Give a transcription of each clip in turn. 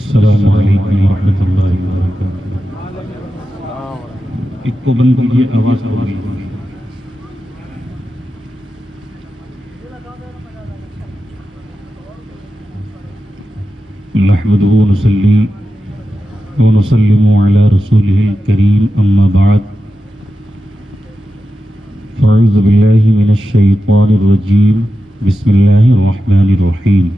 अस्सलामु अलैकुम रहमतुल्लाहि व बरकातुहू। इसको बंद कीजिए, आवाज़ हो रही है। नहमदुहू व नुसल्ली व नुसल्लिमु अला रसूलिहिल करीम, अम्मा बाद। फ़अऊज़ु बिल्लाहि मिनश शैतानिर रजीम, बिस्मिल्लाहिर रहमानिर रहीम।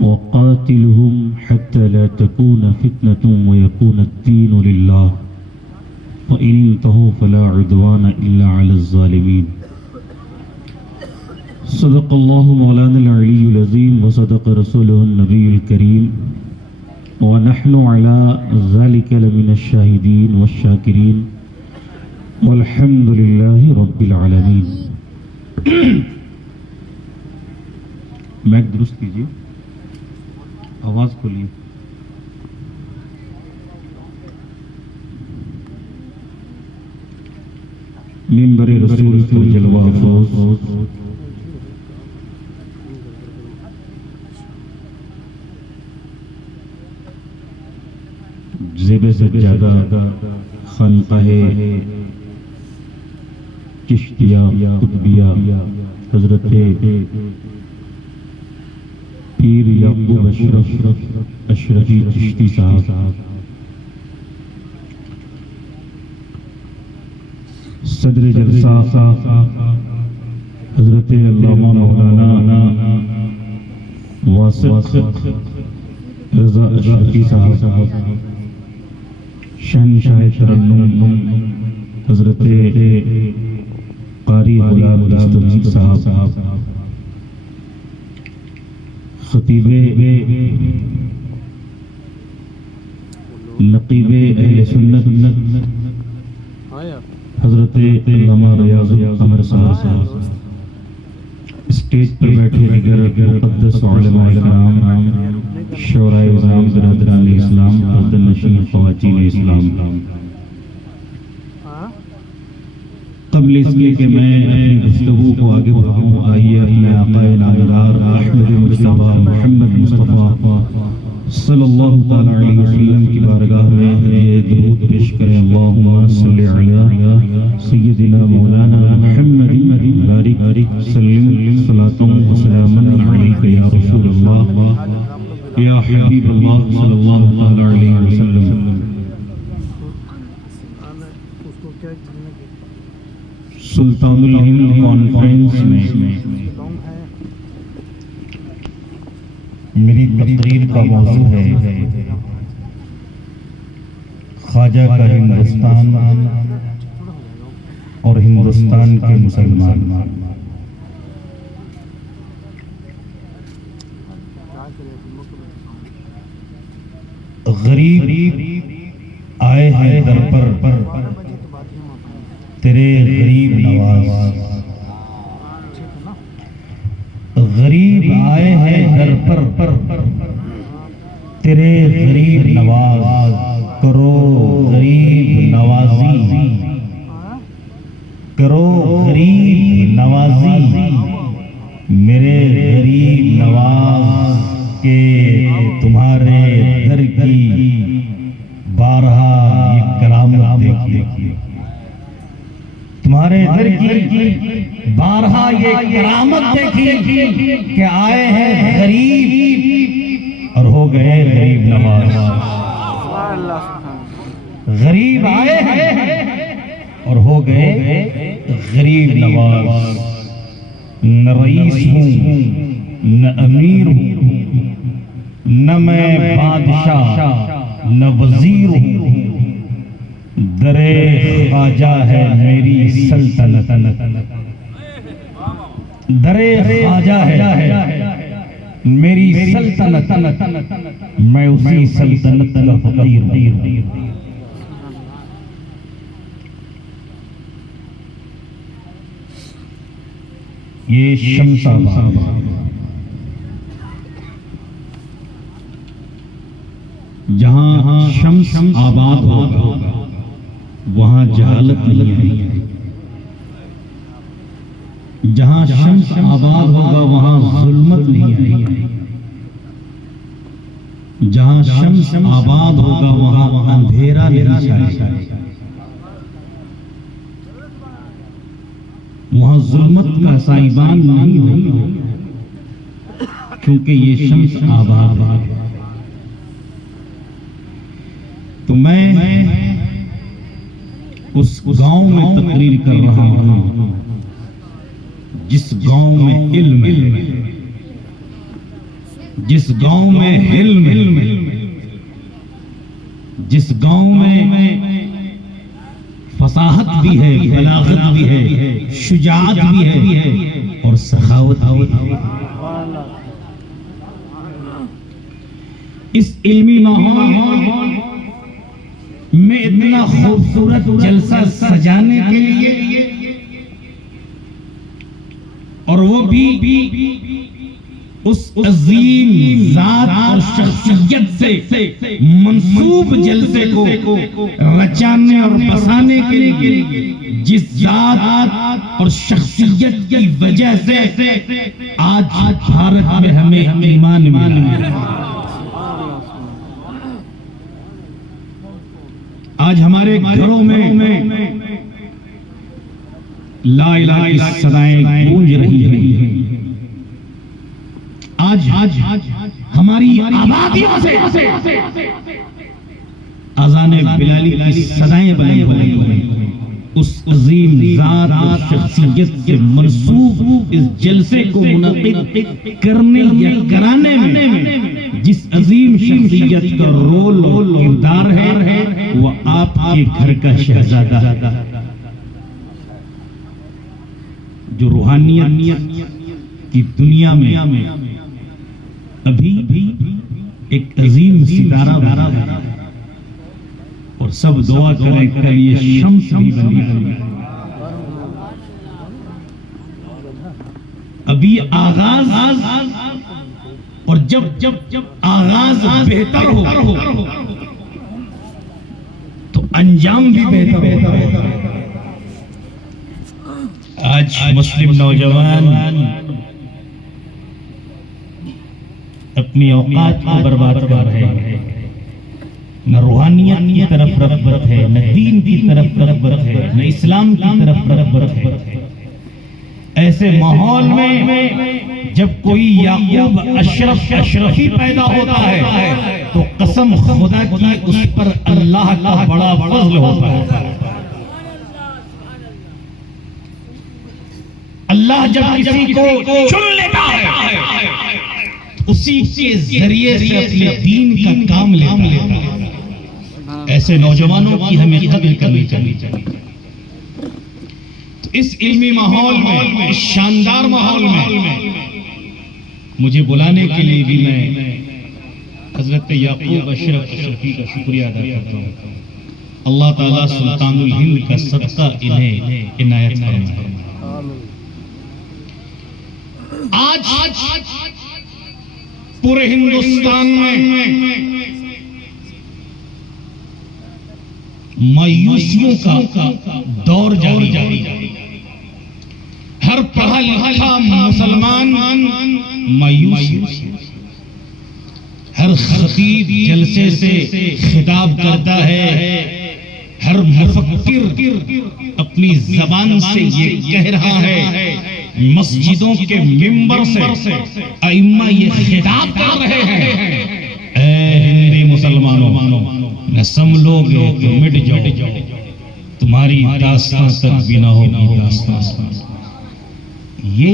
वक़ातिलहुम हत्ता ला तकून फितनतुन व यकून अद्दीनु लिल्लाह फ़इन इंतहू फ़ला उद्वान इल्ला अलज़ ज़ालिमीन। सदक़ल्लाहु मौलाना अल-अलीयुल अज़ीम व सदक़ रसूलुहुन नबियुल करीम व नहनु अला ज़ालिका लमिनश शाहिदीन वश-शाकिरीन वल्हम्दुलिल्लाहि रब्बिल आलमीन। मैक दुरुस्त कीजिए, आवाज़ खोलिए। मिंबर रसूल पर जलवा अफ़रोज़ ज़ेबे से ज़्यादा खानक़ाहे चिश्तिया कुतबिया हज़रत पीर याकूब अशरफी चिश्ती साहब, सदर जलसा हज़रत अल्लामा मौलाना वासिक़ रज़ा अशरफी साहब, शहंशाह तरन्नुम हज़रत क़ारी गुलाम दस्तगीर साहब, खतीबे नक़ीबे अहले सुन्नत हज़रत अल्लामा रियाज़ुल क़मर साहब, स्टेज पर बैठे दिगर मुक़द्दस उलमाए इस्लाम, शोराए इज़ाम, बिरादरान इस्लाम, पर्दन नशीन ख़वातीन इस्लाम। क़ब्ल इसके कि मैं अपनी गुफ्तगू को आगे बढ़ाऊँ, आइए अपने आक़ाए नामदार अहमद मुस्तफ़ा मोहम्मद मुस्तफ़ा सल्लल्लाहु तआला अलैहि वसल्लम की बारगाह में हदीए दुरूद पेश करें। अल्लाहुम्मा सल्लि अला सय्यिदिना मौलाना मुहम्मदिन बारिक सल्लिम सलातुन व सलामुन अलैका या रसूलल्लाह या हबीबल्लाह सल्लल्लाहु तआला अलैहि वसल्लम। सुल्तानुल हिंद कॉन्फ्रेंस में मेरी तकरीर का मौजू है ख्वाजा का हिंदुस्तान और हिंदुस्तान के मुसलमान। गरीब आए हैं दर पर तेरे गरीब नवाज, गरीब आए हैं दर पर तेरे गरीब नवाज, करो गरीब नवाजी, करो गरीब नवाजी, मेरे गरीब नवाज के तुम्हारे दर की बारहा ये करामत देखिए, तुम्हारे दर की बारहा ये करामत देखी कि आए हैं गरीब और हो गए गरीब नवाज। गरीब आए हैं और हो गए गरीब नवाज। न रईस हूँ न अमीर हूँ न मैं बादशाह न वजीर हूँ, दरे ख्वाजा है मेरी सल्तनत, दरे ख्वाजा है मेरी सल्तनत, मैं उसी सल्तनत का फकीर हूँ। ये शमशाबाद जहाँ शम्स आबाद होगा वहाँ जहालत नहीं है, जहाँ शम्स आबाद होगा वहाँ जुल्मत नहीं है। शम्स आबाद होगा वहां अंधेरा नहीं छाएगा, वहां जुल्मत का साइबान नहीं होगा, क्योंकि ये शम्स आबाद है। तो मैं उस गांव में तकरीर कर रहा हूं जिस गांव में इल्म है, जिस गांव में इल्म है, जिस गांव में फसाहत भी है, बलागत भी है, शुजाअत भी है और सखावत भी है। इस इल्मी माहौल में इतना खूबसूरत जलसा सजाने के लिए, और वो भी उस अजीम जात और शख्सियत से मंसूब जलसे को रचाने और बसाने के लिए, जिस जात और शख्सियत की वजह से आज भारत में हमें ईमान मिला। आज हमारे घरों में ला इलाहा की सदाएं गूंज रही है। आज हमारी आबादियों से अज़ाने बिलाली की सदाएं बुलंद हो रही हैं। उस अजीम ज़ात और शख्सियत के मंसूब इस जलसे को मुनक़िद करने या कराने में जिस अजीम शख्सियत का रोल किरदार है, वो आपके घर का शहजादा, जो रूहानियत की दुनिया में अभी एक अजीम सितारा बना है। और सब दुआ करें कल ये शम्स भी बनी। अभी आगाज, और जब आगाज बेहतर हो तो अंजाम भी बेहतर होगा। आज मुस्लिम नौजवान अपनी औकात को बर्बाद कर रहे हैं, न रूहानियत की तरफ रग़बत है, न दीन की तरफ रग़बत है, न इस्लाम की तरफ रग़बत है। ऐसे माहौल में जब कोई याकूब अशरफी पैदा होता है तो कसम खुदा की उस पर अल्लाह का बड़ा फज़ल होता है। अल्लाह जब किसी को चुन लेता है उसी के जरिए से अपने दीन का काम लेता है। ऐसे नौजवानों की हमें कदर करनी चाहिए। तो इस इल्मी माहौल में, इस शानदार माहौल में मुझे बुलाने के लिए भी मैं हजरत याकूब अशरफी का शुक्रिया अदा करता हूँ। अल्लाह ताला सुल्तानुल हिंद का सदका इन्हें इनायत फरमाए। आज पूरे हिंदुस्तान में मायूसियों का दौर जारी है। हर पढ़ा लिखा मुसलमान मायूस, हर खतीब जलसे से खिताब करता है, हर मुफक्किर अपनी जबान से ये कह रहा है, मस्जिदों के मिंबर से अइम्मा ये खिताब कर रहे हैं, ऐ हिंदी मुसलमानों, न संभलोगे तो मिट जाओ, तुम्हारी दास्तां तक भी ना होगी दास्तां। ये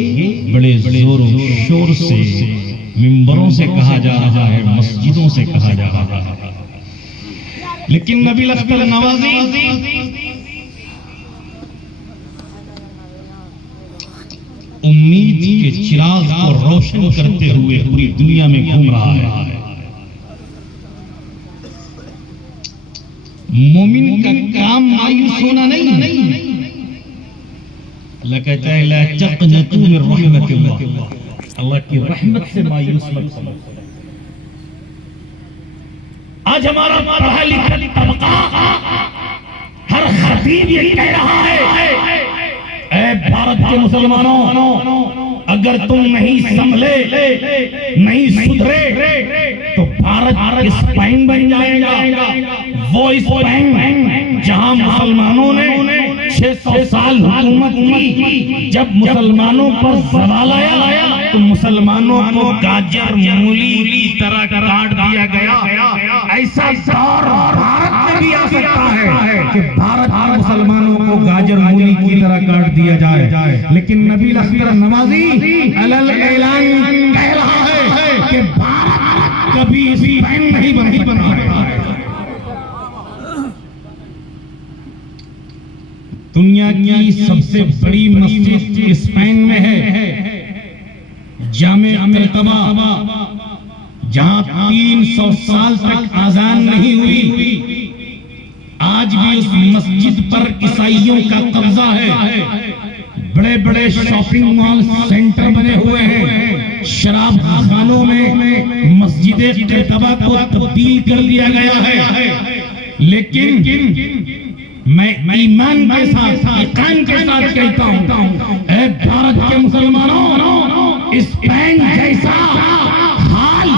बड़े जोरों शोर से मिंबरों से कहा जा रहा है, मस्जिदों से कहा जा रहा है। लेकिन नबी लख्तर नवाजी उम्मीद के चिराग को रोशन करते हुए पूरी दुनिया में घूम रहा है। मोमिन का काम मायूस होना नहीं। अल्लाह कहता है ला तक़नतू मिन रहमतिल्लाह, अल्लाह की रहमत से मायूस मत हो। आज हमारा पढ़ा लिखा तबका, हर खतीब ये कह रहा है, ऐ भारत के मुसलमानों, अगर तुम नहीं संभले, नहीं सुधरे तो भारत स्पेन बन जाएगा, वो स्पेन जहां मुसलमानों ने 600 साल हुकूमत की, जब मुसलमानों पर सवाल आया तो मुसलमानों को गाजर मूली की तरह काट दिया गया। ऐसा दौर भारत में भी आ सकता है कि भारत में मुसलमानों को गाजर मूली की तरह काट दिया जाए, लेकिन नबी लश्कर नवाजी अलल ऐलान कह रहा है कि भारत कभी स्पेन नहीं बन सकता है। दुनिया की सबसे बड़ी मस्जिद स्पेन में है, जामे कुर्तबा, जहां 300 साल तक आजान नहीं हुई। आज भी उस मस्जिद पर ईसाइयों का कब्जा है। बड़े बड़े शॉपिंग मॉल सेंटर बने हुए हैं, शराब खानों में मस्जिद कुर्तबा को तब्दील कर दिया गया है। लेकिन मैं ईमान के साथ, यकीन के साथ कहता हूं, ऐ भारत के मुसलमानों, स्पेन जैसा हाल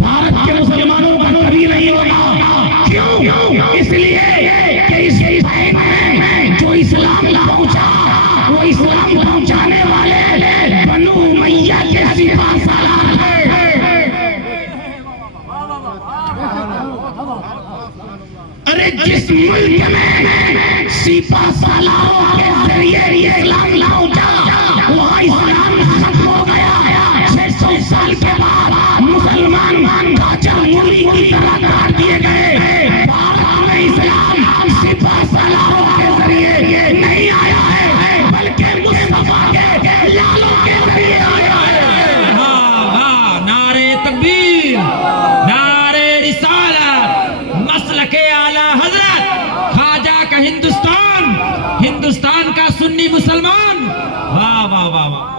भारत के मुसलमानों का कभी नहीं होगा। क्यों? इसलिए कि इस स्पेन में जो इस्लाम पहुंचा, वो इस्लाम पहुंचाने वाले बनु उमैया के सिपा सालार थे। अरे जिस मुल्क में सिपा सालारों के जरिए इस्लाम पहुंचा, वहां इस्लाम खत्म हो गया। 600 साल के बाद मुसलमान गाजर मूली की तरह काट दिए गए। भारत में इस्लाम सिपा सालारों के जरिए नहीं आया है, बल्कि मुस्तफा के लालों के जरिए आया है। नारे तकबीर, नारे रिसालत, मसलके आला हजरत, ख्वाजा का हिंदुस्तान, हिंदुस्तान का सुन्नी मुसलमान। वाह वाह वाह वाह।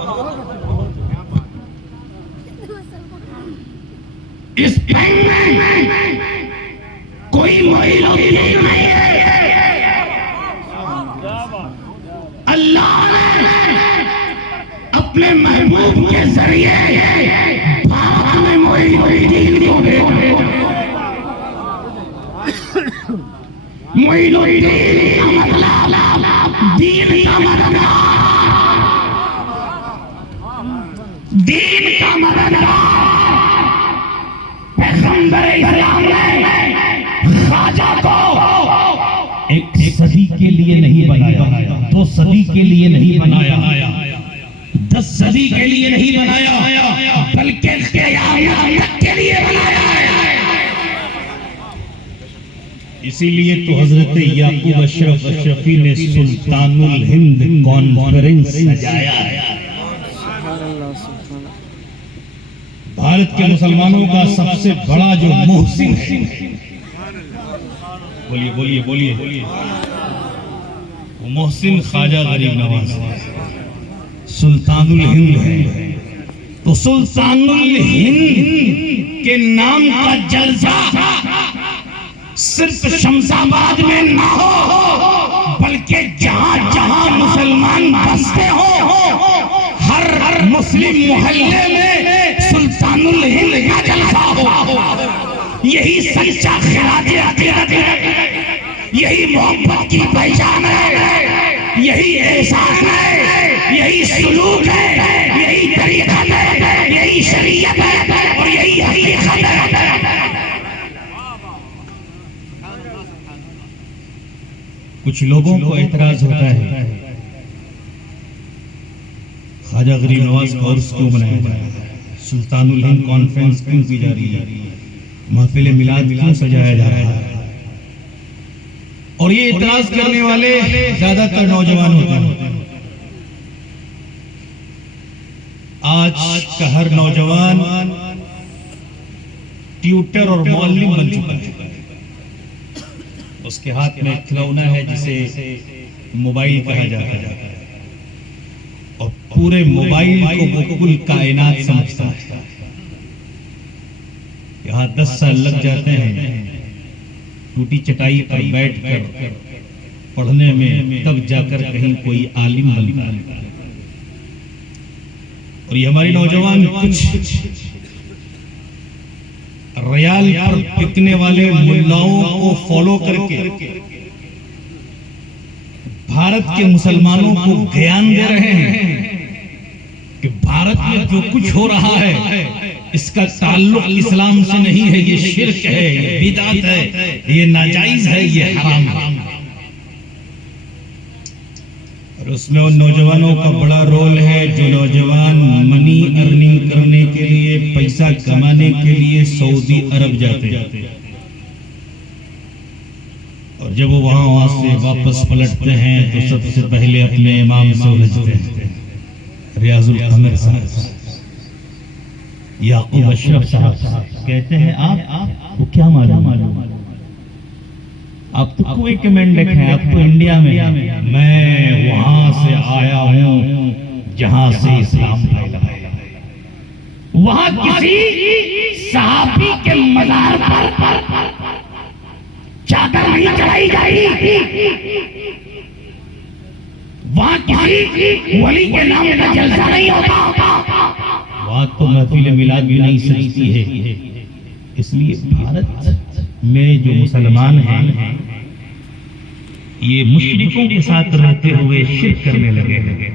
स्पेन में कोई मोइनुद्दीन नहीं है। अल्लाह ने अपने महबूब के जरिए भारत में मोइनुद्दीन को भेजा। मोइनुद्दीन का मतलब दीन का मतलब, दीन का मतलब पैगंबर इस्लाम ने ख्वाजा को एक सदी के लिए नहीं बनाया, 2 सदी के लिए नहीं बनाया, 10 सदी के लिए नहीं बनाया, बल्कि क़यामत तक के लिए बनाया है। इसीलिए तो हजरत याकूब अशरफ अशरफी ने सुल्तानुल हिंद कॉन्फ्रेंस सजाया है। भारत के मुसलमानों का सबसे बड़ा जो मोहसिन है, बोलिए बोलिए बोलिए बोलिए, वो मोहसिन ख्वाजा गरीब नवाज सुल्तानुल हिंद है। तो सुल्तानुल हिंद के नाम का जलसा सिर्फ शमशाबाद में ना हो, बल्कि जहां जहां मुसलमान बसते हो, हर मुस्लिम मोहल्ले में सुल्तानुल हिंद का जलसा हो। यही सच्चा खिराजे अकीदत है, यही मोहब्बत की पहचान है, यही एहसास है, यही सुलूक है, यही तरीक़त है, यही शरीयत है और यही हकीकत है। कुछ लोगों को एतराज होता है, ख्वाजा गरीब नवाज का उर्स क्यों मनाया जा रहा है, सुल्तानुल हिंद कॉन्फ्रेंस क्यों की जा रही है, महफिल मिलाद क्यों सजाया जा रहा है। और ये इतराज करने वाले ज्यादातर नौजवान होते हैं। आज का हर नौजवान ट्यूटर और मौल्लिम बन चुका है। उसके हाथ में खिलौना है जिसे मोबाइल कहा जाता है, और पूरे मोबाइल को वो कुल कायनात समझता है। यहाँ 10 साल लग जाते हैं टूटी चटाई पर बैठकर पढ़ने में, तब जाकर कहीं कोई आलिम बनता है। और ये हमारे नौजवान कुछ रियाल पर बिकने वाले मुल्लाओं को फॉलो करके भारत के मुसलमानों को ज्ञान दे रहे हैं कि भारत में जो कुछ हो रहा है इसका ताल्लुक इस्लाम से नहीं है, ये शिर्क है, ये बिदअत है, ये नाजायज है, ये हराम है। और उसमें उन नौजवानों का बड़ा रोल है जो नौजवान मनी अर्निंग करने के लिए, पैसा कमाने के लिए सऊदी अरब जाते हैं और जब वो वहां से वापस पलटते हैं तो सबसे पहले अपने इमाम से उलझते हैं। रियाजुल कमर साहब, याकूब अशरफ साहब कहते हैं आपको क्या मालूम, आप तो कोई कमेंट लिखे, आप तो इंडिया में, मैं वहां से आया हूं जहां से इस्लाम फैला है। वहां किसी सहाबी के मजार पर चादर नहीं चढ़ाई जाती, वहां किसी वली के नाम का जलसा नहीं होता, वहां तो महफिल मिलाद भी नहीं सजती है। इसलिए भारत में जो मुसलमान हैं ये मुशरिकों के साथ रहते हुए शिर्क करने लगे हैं।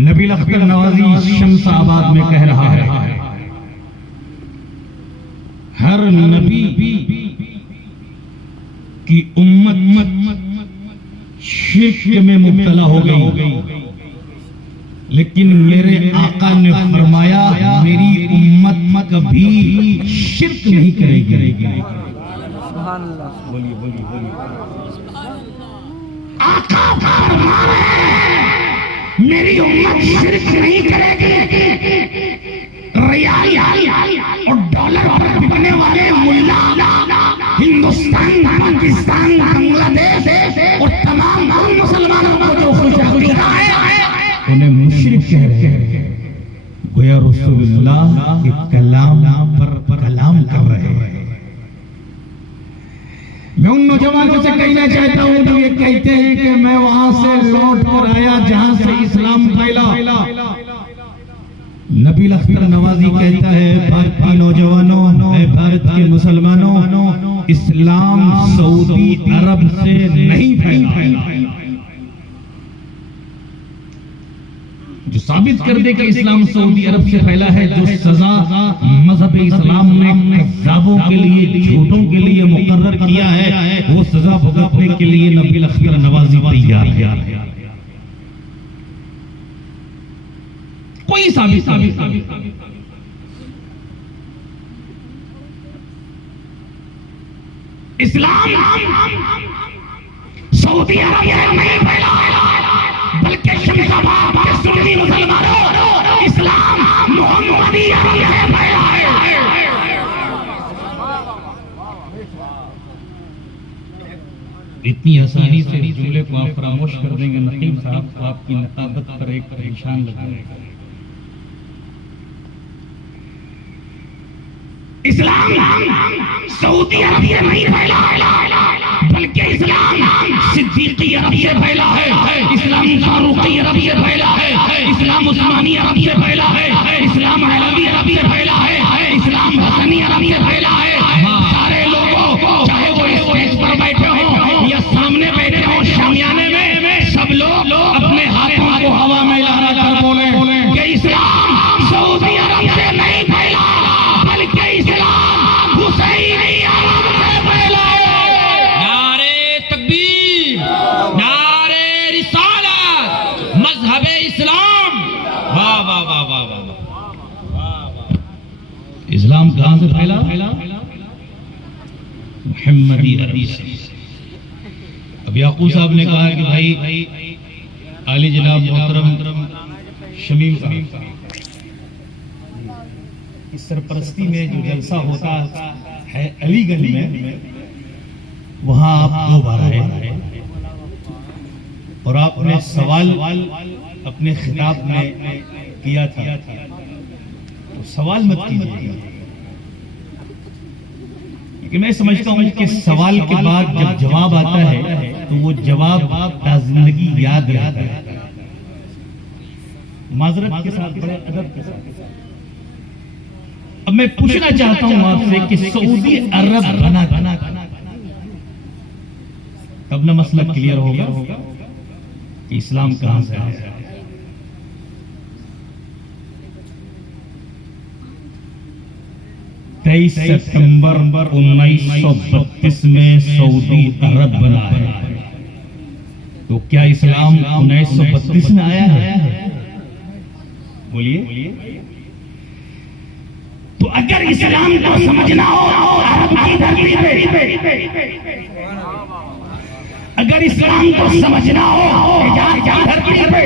नबील अख्तर नवाजी शमसाबाद में कह रहा है, हर नबी की उम्मत शिर्क में मुब्तला हो गई, लेकिन मेरे आका ने फरमाया मेरी उम्मत कभी शिर्क नहीं करेगी। बोलिए बोलिए बोलिए। आका फरमा रहे हैं मेरी उम्मत शिर्क नहीं करेगी। रियाल और डॉलर पर बिकने वाले मुल्ला हिंदुस्तान, पाकिस्तान, बांग्लादेश और तमाम मुसलमानों को जो खुश है उन्हें मुशरिक कह रहे हैं, गोया रसूलुल्लाह के कलाम पर कलाम कर रहे हैं। मैं उन नौजवानों से कहना चाहता हूं जो ये कहते हैं कि मैं वहां से लौट कर आया जहां से इस्लाम फैला। नबील अख्तर नवाजी कहता है, भारतीय नौजवानों, भारत के मुसलमानों, इस्लाम सऊदी अरब से नहीं फैला। जो साबित कर दे कि इस्लाम सऊदी अरब से फैला है, जो सजा मजहब इस्लाम ने कज़्ज़ाबों के लिए, झूठों के लिए मुकर्रर किया है, वो सजा भुगतने के लिए नबील अख्तर नवाजी तैयार है। कोई साबित इस्लाम सऊदी अरब में नहीं फैला, बल्कि शमशाबाद के सुन्नी मुसलमानों, इस्लाम मोहम्मदी अरब में फैला है। इतनी आसानी से जुमले को आप फरामोश कर देंगे नकीब साहब, तो आपकी नकाबत पर एक परेशान लगेगा। इस्लाम सऊदी अरब से नहीं फैला, बल्कि इस्लाम सिद्दीकी अरब से फैला है, इस्लाम फारूकी अरब से फैला है, इस्लाम उस्मानी अरब से फैला है, इस्लाम अलवी अरब से फैला है, इस्लाम हसनी अरब से फैला है। सारे लोगों, चाहे वो स्टेज पर बैठे हो या सामने बैठे हो शामियाने में, सब लोग अपने हाथों को हवा में लहरा कर बोले कि इस्लाम सऊदी अरब से नहीं फैला, बल्कि इस्लाम हुसैनी अरब से फैला है। नारे तकबीर, नारे रिसालत, मजहबे इस्लाम। वाह वाह वाह वाह वाह। इस्लाम कहां से फैला? मुहम्मदी अरब से। अब याकूब साहब ने कहा कि भाई आली जनाब मोहतरम शमीम साहब इस सरपरस्ती में जो जलसा होता है अलीगंज में, वहां आप 2 बार आए और आपने सवाल अपने खिताब में किया था, तो सवाल मत कीजिए, लेकिन मैं समझता हूं कि सवाल के बाद जब जवाब आता है तो वो जवाब जिंदगी याद रहता है। माजरत के साथ, बड़े अदब के साथ। अब मैं पूछना चाहता हूं आपसे कि सऊदी अरब बना तब ना मसला क्लियर होगा कि इस्लाम कहां से आया। 23 सितंबर 1932 में सऊदी अरब बना है। तो क्या इस्लाम 1932 में आया है? बोलिए। तो अगर इस्लाम को समझना हो अरब की धरती पे, अगर इस्लाम को समझना हो हिजाज की धरती पे,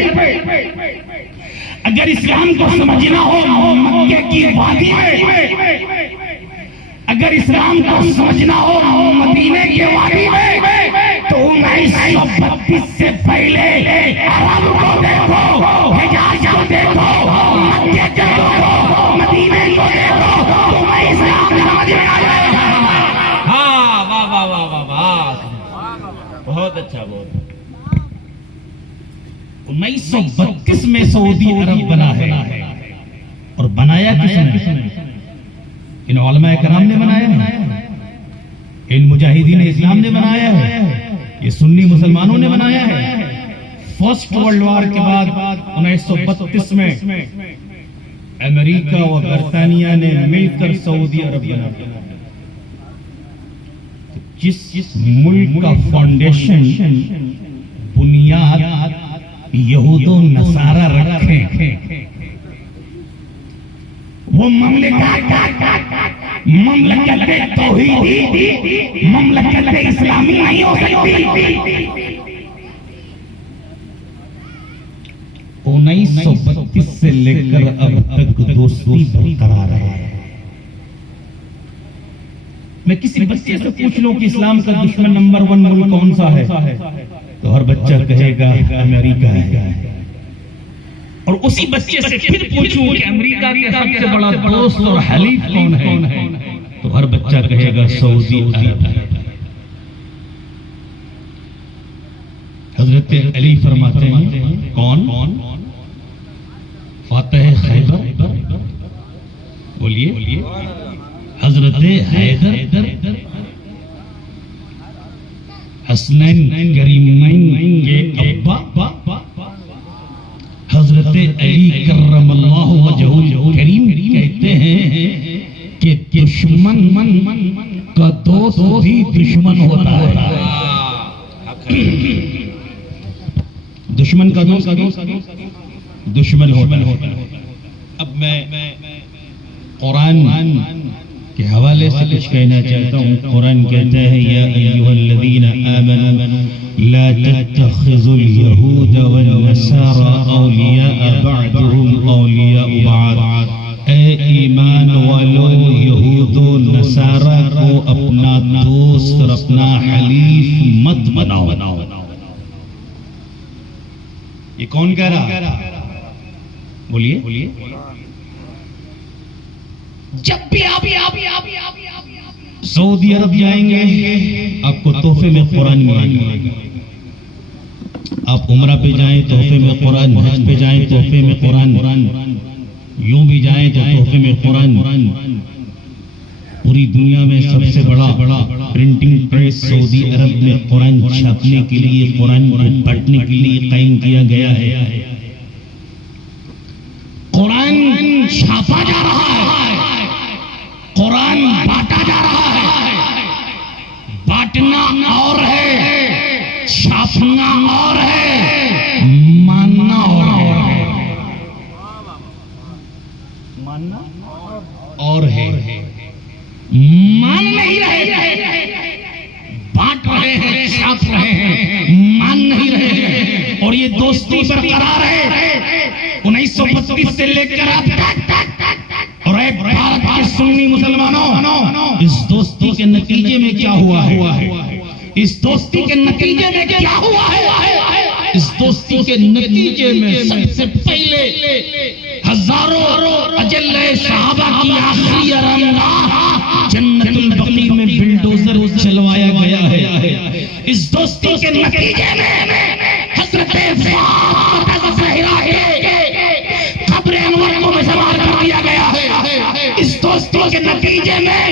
अगर इस्लाम को समझना हो मक्के की वादी में, अगर इस्लाम को समझना हो मदीने के वादी में, तो 1932 से पहले अरब को देखो, हिजाज को देखो, मक्के को देखो, मदीने को देखो, तुम्हें इस्लाम समझ में आ जाएगा। हाँ, वाह वाह वाह वाह वाह, बहुत अच्छा। बहुत 1932 में सऊदी अरब बना है। और बनाया किसने? इन उलमा कराम ने बनाया है, इन मुजाहिदीन इस्लाम ने बनाया है, ये सुन्नी मुसलमानों ने बनाया है। फर्स्ट वर्ल्ड वॉर के बाद 1932 में अमेरिका और बरतानिया ने मिलकर सऊदी अरब बनाया। जिस मुल्क का फाउंडेशन, बुनियाद यहूदो नसारा रखे, वो ममलकत तौहीदी, ममलकत इस्लामी नहीं हो सकती। 1932 से लेकर अब तक दोस्ती बरकरार है। मैं किसी बच्चे से पूछ लूं कि इस्लाम का दुश्मन नंबर 1 मुल्क कौन सा है, तो हर बच्चा कहेगा अमेरिका है। और उसी बच्चे से फिर पूछूं कि अमेरिका के सबसे बड़ा दोस्त और हलीफ कौन है, तो हर बच्चा कहेगा सऊदी अरब है। हजरत अली फरमाते हैं, कौन फातह खैबर? बोलिए। हजरत हैदर हसनैन करीमैन के अब्बा हजरत अली करमल्लाहु वजहुल करीम कहते हैं कि दुश्मन का दोस्त भी दुश्मन होता है। दुश्मन का दोस्त दुश्मन होता है। अब मैं कुरान के हवाले से कुछ कहना चाहता हूँ। कुरान कहता है, या अय्युहल्लज़ीना आमनू ला तत्तखिज़ुल यहूद वन नसारा औलिया बअदुहुम औलिया बाद। ए ईमान वालों, यहूद और नसारा को अपना दोस्त और अपना हलीफ मत बनाओ। ये कौन कह रहा? बोलिए। जब भी आप सऊदी अरब जाएंगे, आपको तोहफे में कुरान मिलेगा। आप उम्रा पे जाएं तोहफे में कुरान, हज पे जाएं तोहफे में कुरान, यूं भी जाएं तो तोहफे में कुरान। पूरी दुनिया में सबसे बड़ा प्रिंटिंग प्रेस सऊदी अरब में कुरान छापने के लिए, कुरान को पढ़ने के लिए कायम किया गया है। कुरान छापा जा रहा है, कुरान बांटा जा रहा है। बांटना और है, छापना और है, मानना और है। मानना और है, मान नहीं रहे, बांट रहे हैं, छाप रहे हैं, मान नहीं रहे हैं। और ये दोस्ती बरकरार है 1932 से लेकर अब तक। और भारत के सुन्नी मुसलमानों, इस दोस्ती के नतीजे में क्या हुआ है? इस दोस्ती के नतीजे में क्या हुआ है? इस दोस्ती के नतीजे में सबसे पहले हजारों अजल्ले सहाबा की आखिरी आरामगाह जन्नतुल बकी में बिल्डोजर चलवाया गया है। इस दोस्ती के नतीजे में हजरत फातिमा ज़हरा के के नतीजे में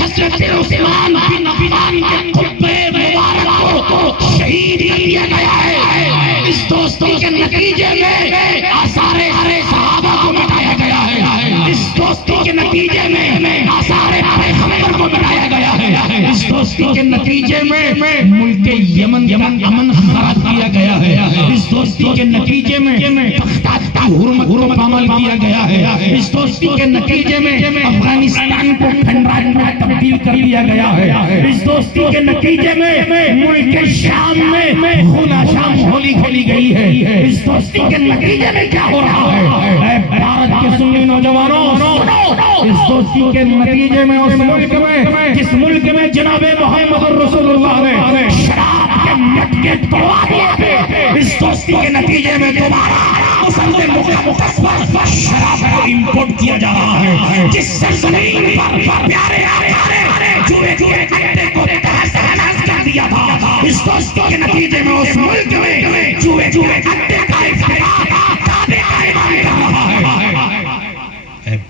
हज़रत उस्मान बिन अफ़्फ़ान के कुब्बे मुबारक को शहीद कर दिया गया है। इस दोस्ती के नतीजे में आसारे सहाबा को मिटाया गया है। इस दोस्ती के नतीजे में आसारे पैगंबर को मिटाया गया है। इस दोस्ती के नतीजे में मुल्क यमन अमन खराब किया गया है। इस दोस्ती के नतीजे में बगदाद की हुर्मत पामाल किया गया है। इस दोस्ती के नतीजे में अफगानिस्तान को खंडराज में तब्दील कर दिया गया है। इस दोस्ती के नतीजे में मुल्क शाम में खूना शाम होली खेली गई है। इस दोस्ती के नतीजे में क्या हो रहा है भारत के सुन्नी नौजवानों, इस दोस्ती के नतीजे में उस मुल्क में जिस मुल्क में जनाबे मोहम्मद रसूलुल्लाह ने शराब के मटके तोड़वा दिए थे, इस दोस्ती के नतीजे में दोबारा शराब को इंपोर्ट किया जा रहा है। जिस सरजमीन पर प्यारे जुए अड्डे को तहस-नहस कर दिया था, इस दोस्ती के नतीजे में उस मुल्क में जुए अड्डे का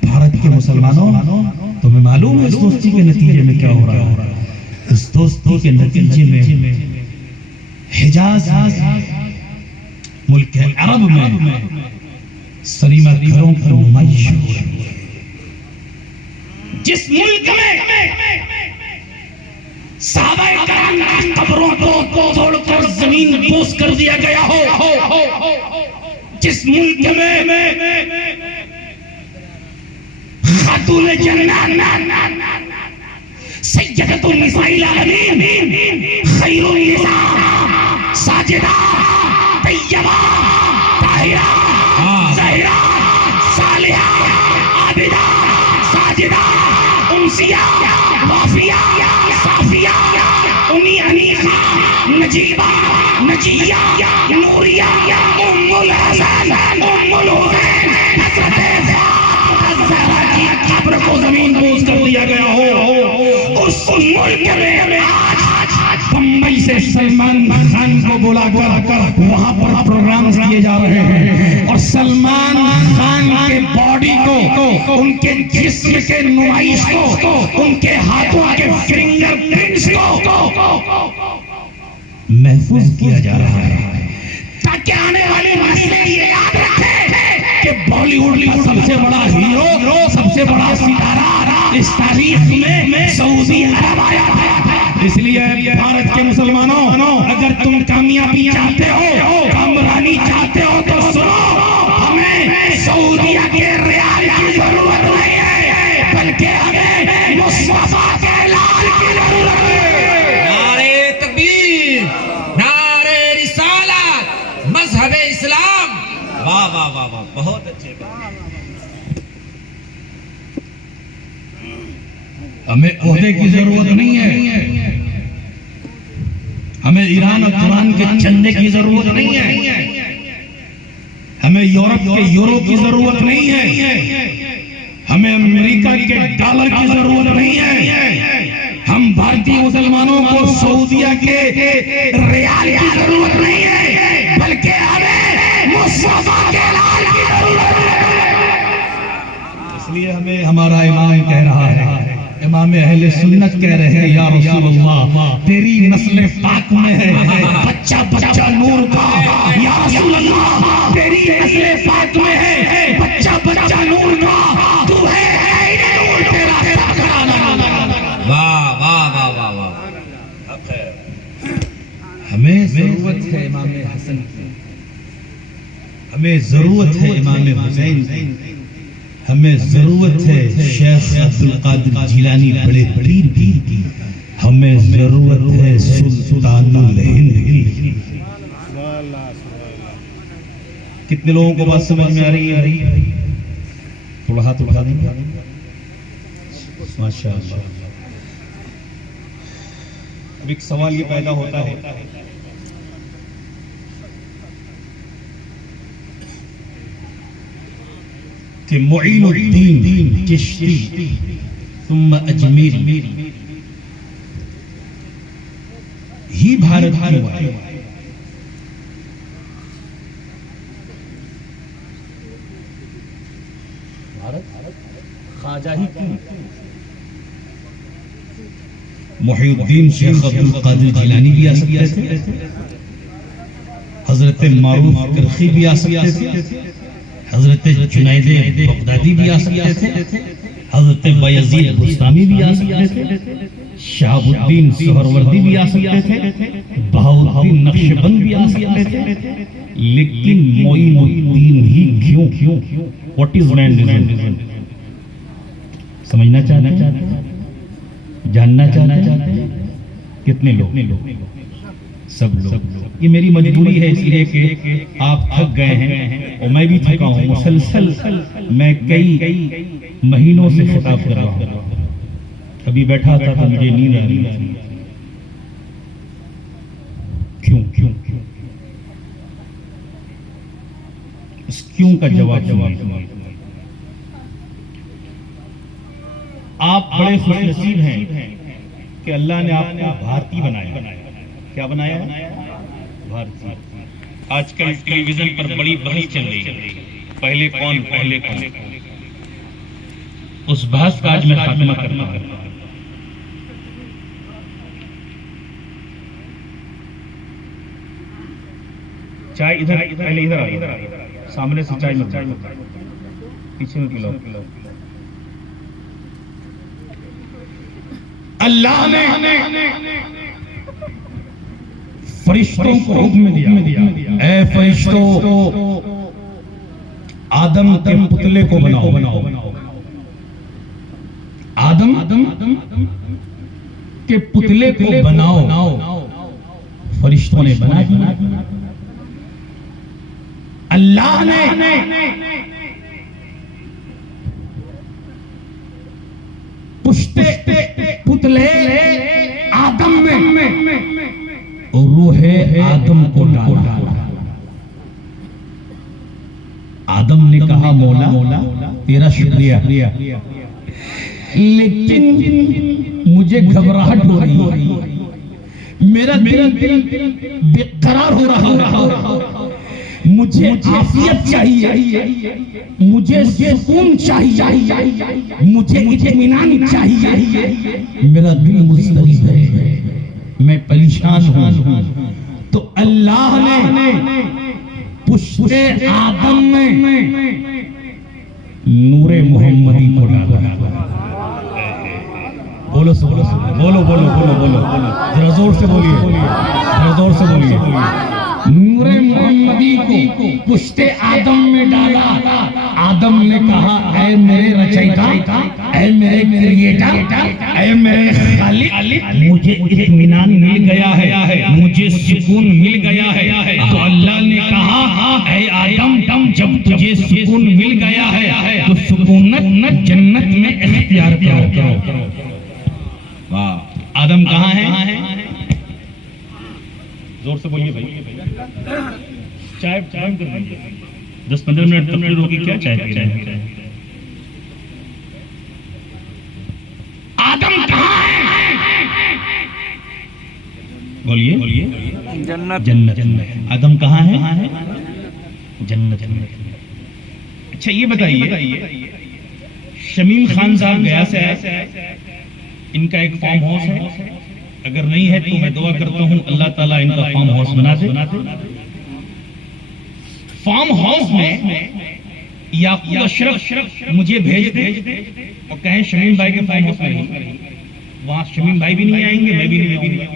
भारत के मुसलमानों, तुम्हें मालूम है इस दोस्ती के नतीजे में क्या हो रहा है? इस दोस्ती के नतीजे में हिजाज मुल्क अरब में सलीमा घरों पर नुमाइश हो रही है। जिस मुल्क में सहाबाए कराम की कब्रों को तोड़कर जमीन बोस कर दिया गया हो, जिस मुल्क में खातून जन्नत सय्यदतुन निसाइल आलमीन खैरुन निसा साजिदा तय्यबा ताहिरा ज़ाहिरा सालिहा आबिदा साजिदा उमसिया वाफिया साफिया उम्मी अनीसा नजीबा नजिया नूरिया उम्मुल हसन उम्मुल हुसैन हज़रत ज़हरा की कब्र को जमीन बोस कर दिया गया हो। उस मुल्क में आज बम्बई से सलमान खान को बुलाकर वहां पर प्रोग्राम्स किए जा रहे हैं और सलमान खान के बॉडी को, उनके जिस्म के नुमाइश को, उनके हाथों के फिंगरप्रिंट्स को महफूज किया जा रहा है ताकि आने वाली नस्लें ये याद रखें कि बॉलीवुड का सबसे बड़ा हीरो, सबसे बड़ा सितारा इस तारीख में सऊदी अरब आया है। इसलिए भारत के मुसलमानों, अगर तुम कामयाबी चाहते हो, कामरानी चाहते हो तो सुनो, हमें सऊदीया के रियाल की जरूरत नहीं है, बल्कि हमें मुस्तफा के लाल की जरूरत है। नारे तकबीर, नारे रिसालत, मजहब इस्लाम। वाह वाह वाह वाह, बहुत अच्छे। हमें ओहदे की जरूरत नहीं है, हमें ईरान और कुरान के चंदे की जरूरत नहीं है, हमें यूरोप के यूरो की जरूरत नहीं है, हमें अमेरिका के डॉलर की जरूरत नहीं है, हम भारतीय मुसलमानों को सऊदीया के रियाल की जरूरत नहीं है, बल्कि हमें मुस्तफा के लाल की जरूरत है। इसलिए हमें हमारा इमाम कह रहा है, इमाम अहले सुन्नत कह रहे हैं, या रसूलल्लाह तेरी नस्ल पाक में है बच्चा बच्चा नूर का, या रसूलल्लाह तेरी नस्ल पाक में है बच्चा बच्चा नूर का, तू है नूर तेरा वाह वाह वाह वाह वाह। हमें जरूरत है इमाम हसन की, हमें जरूरत है इमाम हुसैन की, हमें जरूरत है शेख अब्दुल कादिर जिलानी बड़े पीर की, हमें जरूरत है सुल्तानुल हिंद की। कितने लोगों को बात समझ में आ रही है? थोड़ा हाथ उठा देंगे। माशाअल्लाह। अब एक सवाल ये पैदा होता है कि मुईनुद्दीन चिश्ती सुम्मा अजमेरी ही भारत में हुआ है। भारत ख्वाजा ही क्यों? मुहीउद्दीन शेख अब्दुल कादिर जिलानी भी आ सकते थे, हजरत मारूफ करखी भी आ सकते थे, हजरत जुनैद बगदादी भी आ सकते थे, हजरत बायजीद बुस्तामी भी आ सकते थे, शहाबुद्दीन सोहरवर्दी भी आ सकते थे, बहाउद्दीन नक्शबंद भी आ सकते थे, लेकिन मोइनुद्दीन ही क्यों? What is man? समझना चाहते हैं, जानना चाहते हैं? कितने लोग? सब लोग। ये मेरी मजबूरी है, इसलिए कि आप थक गए हैं और मैं भी थका हूं। मुसलसल मैं कई महीनों से खिताब कर रहा हूं। अभी बैठा था तो मुझे नींद आ रही थी। क्यों? इस क्यों का जवाब आप बड़े खुशनसीब हैं कि अल्लाह ने आपको भारतीय बनाया। क्या बनाया? भारतीय। आजकल टेलीविजन पर बड़ी बहस चल रही है, पहले कौन। उस बहस का आज मैं खात्मा करता हूं। चाय इधर पहले इधर आ, सामने से चाय मत, पीछे में पिलाओ। अल्लाह ने फरिश्तों को हुक्म दिया, ऐ फरिश्तों, आदम के पुतले को बनाओ। आदम के पुतले को बनाओ। फरिश्तों ने बना दिया। अल्लाह ने पुतले आदम में रूहे आदम को डाला। आदम ने कहा, मौला तेरा शुक्रिया, लेकिन मुझे घबराहट हो रही है, मेरा दिल बेकरार हो रहा, मुझे आफियत चाहिए, मुझे सुकून चाहिए, मुझे इत्मीनान चाहिए, मेरा दिल मुस्तरिब है, मैं परेशान हूं। तो अल्लाह ने पुश्ते आदम में नूरे मोहम्मदी को डाला। बोलो जरा जोर से बोलिए। नूरे मोहम्मदी को पुश्ते आदम में डाला। आदम ने कहा, ऐ मेरे रचयिता, ऐ मेरे क्रिएटर, ऐ मेरे खालिक, मुझे इत्मीनान मिल गया है, मुझे सुकून मिल गया है। तो अल्लाह ने कहा, ऐ आदम, जब तुझे सुकून मिल गया है तो सुकूनत जन्नत में इख्तियार करो। वाह! आदम कहाँ है? जोर से बोलिए भाई। चाय कर दीजिए, 10-15 मिनट तकरीर होगी। क्या चाय पी रहे हैं? आदम कहाँ है? बोलिए। जन्नत। आदम कहाँ है? जन्नत। अच्छा ये बताइए, शमीम खान साहब गया से है, इनका एक फार्म हाउस है, अगर नहीं है तो मैं दुआ करता हूं अल्लाह ताला इनका फार्म हाउस बना दे। फार्म हाउस में याकूब अशरफ मुझे भेज दे और कहें शमीम भाई के फार्म हाउस में, वहां शमीम भाई भी नहीं आएंगे, मैं भी नहीं आऊंगा,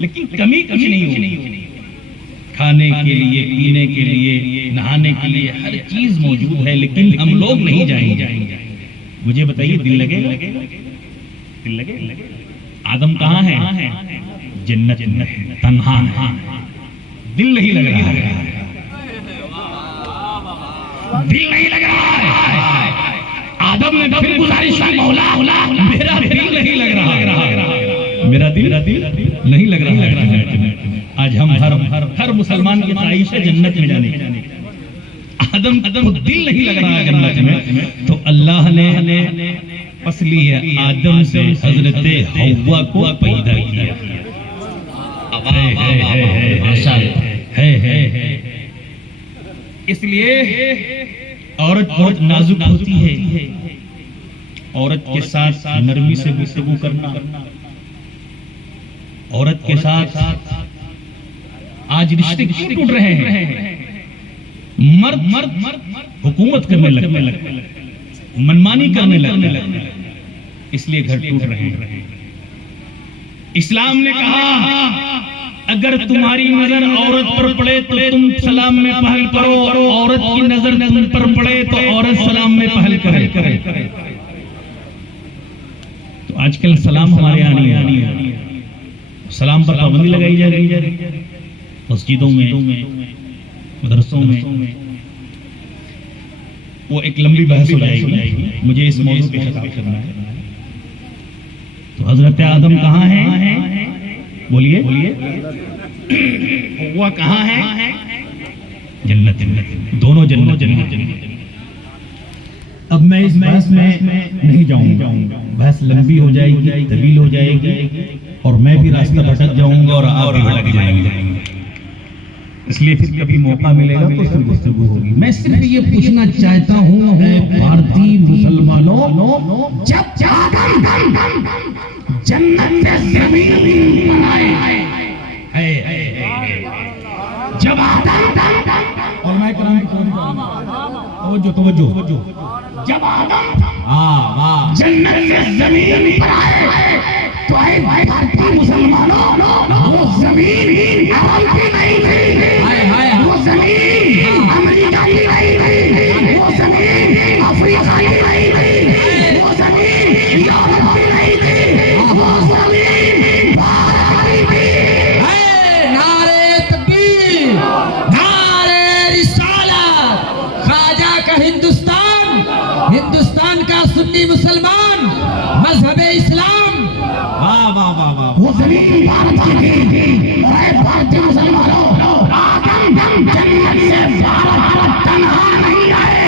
लेकिन कमी कुछ नहीं होगी। खाने के लिए, पीने के लिए, नहाने के लिए हर चीज मौजूद है, लेकिन हम लोग नहीं जाएंगे। मुझे बताइए, दिल लगे? आदम कहाँ है? जन्नत में, तन्हा है, दिल नहीं लग रहा है। दिल नहीं लग रहा है। आदम ने फिर गुजारिश की, मौला मेरा दिल नहीं लग रहा, मेरा दिल नहीं लग रहा है। आज हम हर मुसलमान की ख्वाहिश है जन्नत में जाने की। आदम दिल नहीं लग रहा है जन्नत में, तो अल्लाह ने असली आदम से हजरत हव्वा को पैदा किया। इसलिए औरत बहुत नाजुक होती है, औरत के साथ नरमी से गुफ्तगू करना, औरत के साथ आज रिश्ते क्यों टूट रहे हैं? मर्द हुकूमत करने लगते, मनमानी करने लगते, इसलिए घर टूट रहे हैं। इस्लाम ने कहा अगर तुम्हारी नजर औरत पर पड़े तो तुम सलाम में पहल करो, और औरत की नजर तुम पर पड़े तो औरत सलाम में पहल करे। तो आजकल सलाम हमारे यहाँ नहीं है, सलाम पर पाबंदी लगाई जा रही है मस्जिदों में, मदरसों में। वो एक लंबी बहस हो जाएगी, मुझे इस मौजू पे खिताब करना है। तो हजरत आदम कहाँ है? बोलिए हुआ कहाँ है? जन्नत, दोनों जन्नत। अब मैं इस बहस में नहीं जाऊंगा, बहस लंबी हो जाएगी, तवील हो जाएगी, और मैं भी रास्ता भटक जाऊंगा और आप भी भटक जाएंगे। इसलिए फिर कभी मौका मिलेगा तो फिर गुफ्तगू होगी। मैं सिर्फ ये पूछना चाहता हूँ भारतीय मुसलमानों, जब जन्नत से जमीन बनाए, जब और मैं तवज्जो जब आदम जन्नत से जमीन पर आए तो आए भारतीय मुसलमानों, वो जमीन अरब की नहीं थी, वो जमीन अमेरिका की नहीं थी, वो जमीन अफ्रीका की नहीं थी, वो जमीन यूरोप की नहीं थी, वो जमीन भारत की थी। नारे तकबीर, नारे रिसालत, ख्वाजा का हिंदुस्तान, हिंदुस्तान का सुन्नी मुसलमान, मजहब इस्लाम। वाह वाह वाह वाह, वो जमीन भारत की थी। भारतीय मुसलमानों, आदम जन्नत से भारत पर तन्हा नहीं आए,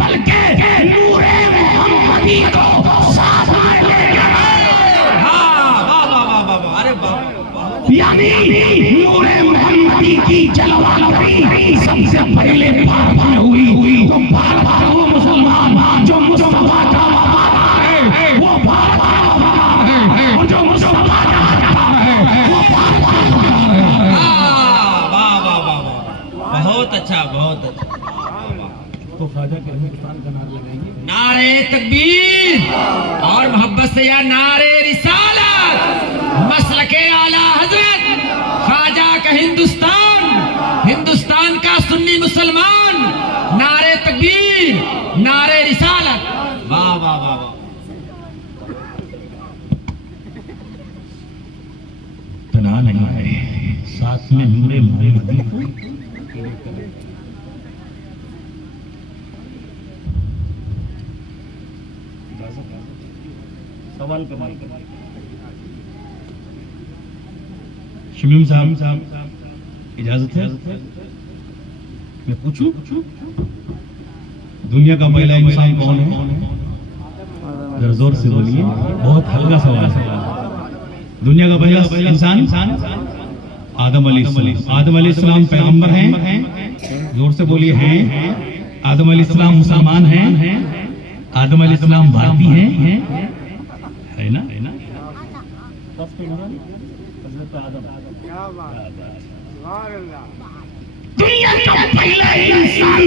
बल्कि नूरे मोहम्मदी को साथ में लेकर आए। अरे वाह, यानी नूरे मोहम्मदी की जलवागरी सबसे पहले भारत में हुई। तो भारत का वो मुसलमान जो मुस्तफा का वफादार है, वो भारत का वफादार है, और जो मुस्तफा का वफादार है वो भारत का वफादार है। वाह वाह वाह, बहुत अच्छा, बहुत अच्छा। तो ख्वाजा के हिंदुस्तान का नारा लगाएंगे, नारे तकबीर और मोहब्बत से या नारे रिसालत, मसलके आला हजरत, ख्वाजा का हिंदुस्तान, हिंदुस्तान का सुन्नी मुसलमान, नारे तकबीर, नारे रिसालत। वाह वाह वाह वाह, तन्हा नहीं आए, साथ में नूरे मोहम्मदी को सवाल शमीम साहब इजाजत है? मैं पूछूं? दुनिया का पहला इंसान कौन है? जरा जोर से बोलिए, बहुत हल्का सवाल है। दुनिया का पहला इंसान आदम अलैहिस्सलाम। आदम अलैहिस्सलाम पैगंबर हैं, जोर से बोलिए हैं। आदम अलैहिस्सलाम मुसलमान हैं, आदम अलैहिस्सलाम भारतीय हैं, है ना? दुनिया का पहला इंसान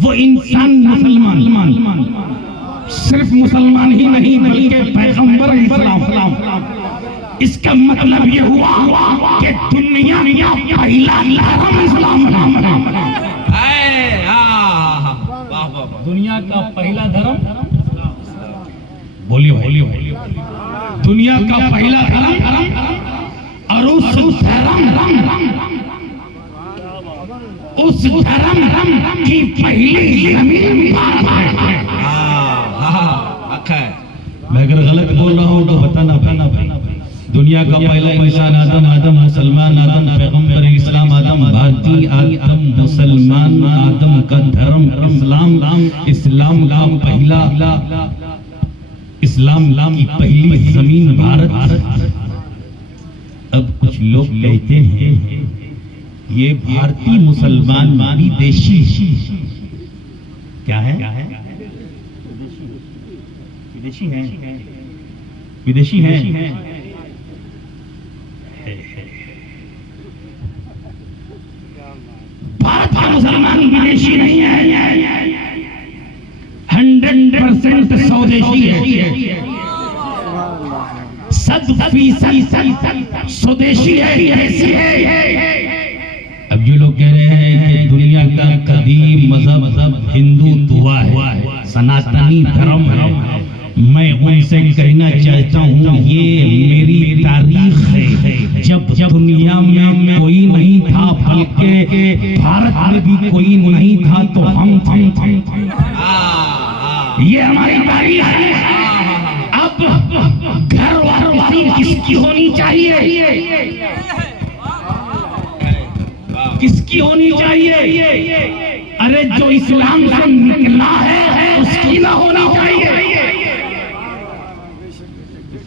वो इंसान मुसलमान, सिर्फ मुसलमान ही नहीं बल्कि पैगंबर इस्लाम। इसका मतलब ये हुआ कि दुनिया का पहला धर्म इस्लाम है। दुनिया का पहला धर्म, बोलिए बोलिए, दुनिया का पहला धर्म, और उस धर्म की पहली जमीन भारत है। मैं अगर गलत बोल रहा हूँ तो बताना भाई। दुनिया का पहला इंसान आदम, आदम मुसलमान, आदम पैगंबर इस्लाम, आदम भारतीय, आदम मुसलमान, आदम का धर्म इस्लाम, इस्लाम का पहला, इस्लाम की पहली जमीन भारत। अब कुछ लोग कहते हैं ये भारतीय मुसलमान विदेशी, क्या है? विदेशी हैं। विदेशी हैं। भारत का मुसलमान विदेशी नहीं है, 100% स्वदेशी है, 100% स्वदेशी है, विदेशी है। अब जो लोग कह रहे हैं कि दुनिया का कदीम मजहब हिंदुत्व है, सनातनी धर्म है, मैं उनसे कहना चाहता हूँ ये मेरी तारीख है। जब दुनिया में कोई नहीं था, बल्कि भारत में भी कोई नहीं था, तो हम थे। ये हमारी तारीख है। अब घर वापसी किसकी होनी चाहिए? किसकी होनी चाहिए? अरे जो इस्लाम से निकला है उसकी ना होनी चाहिए।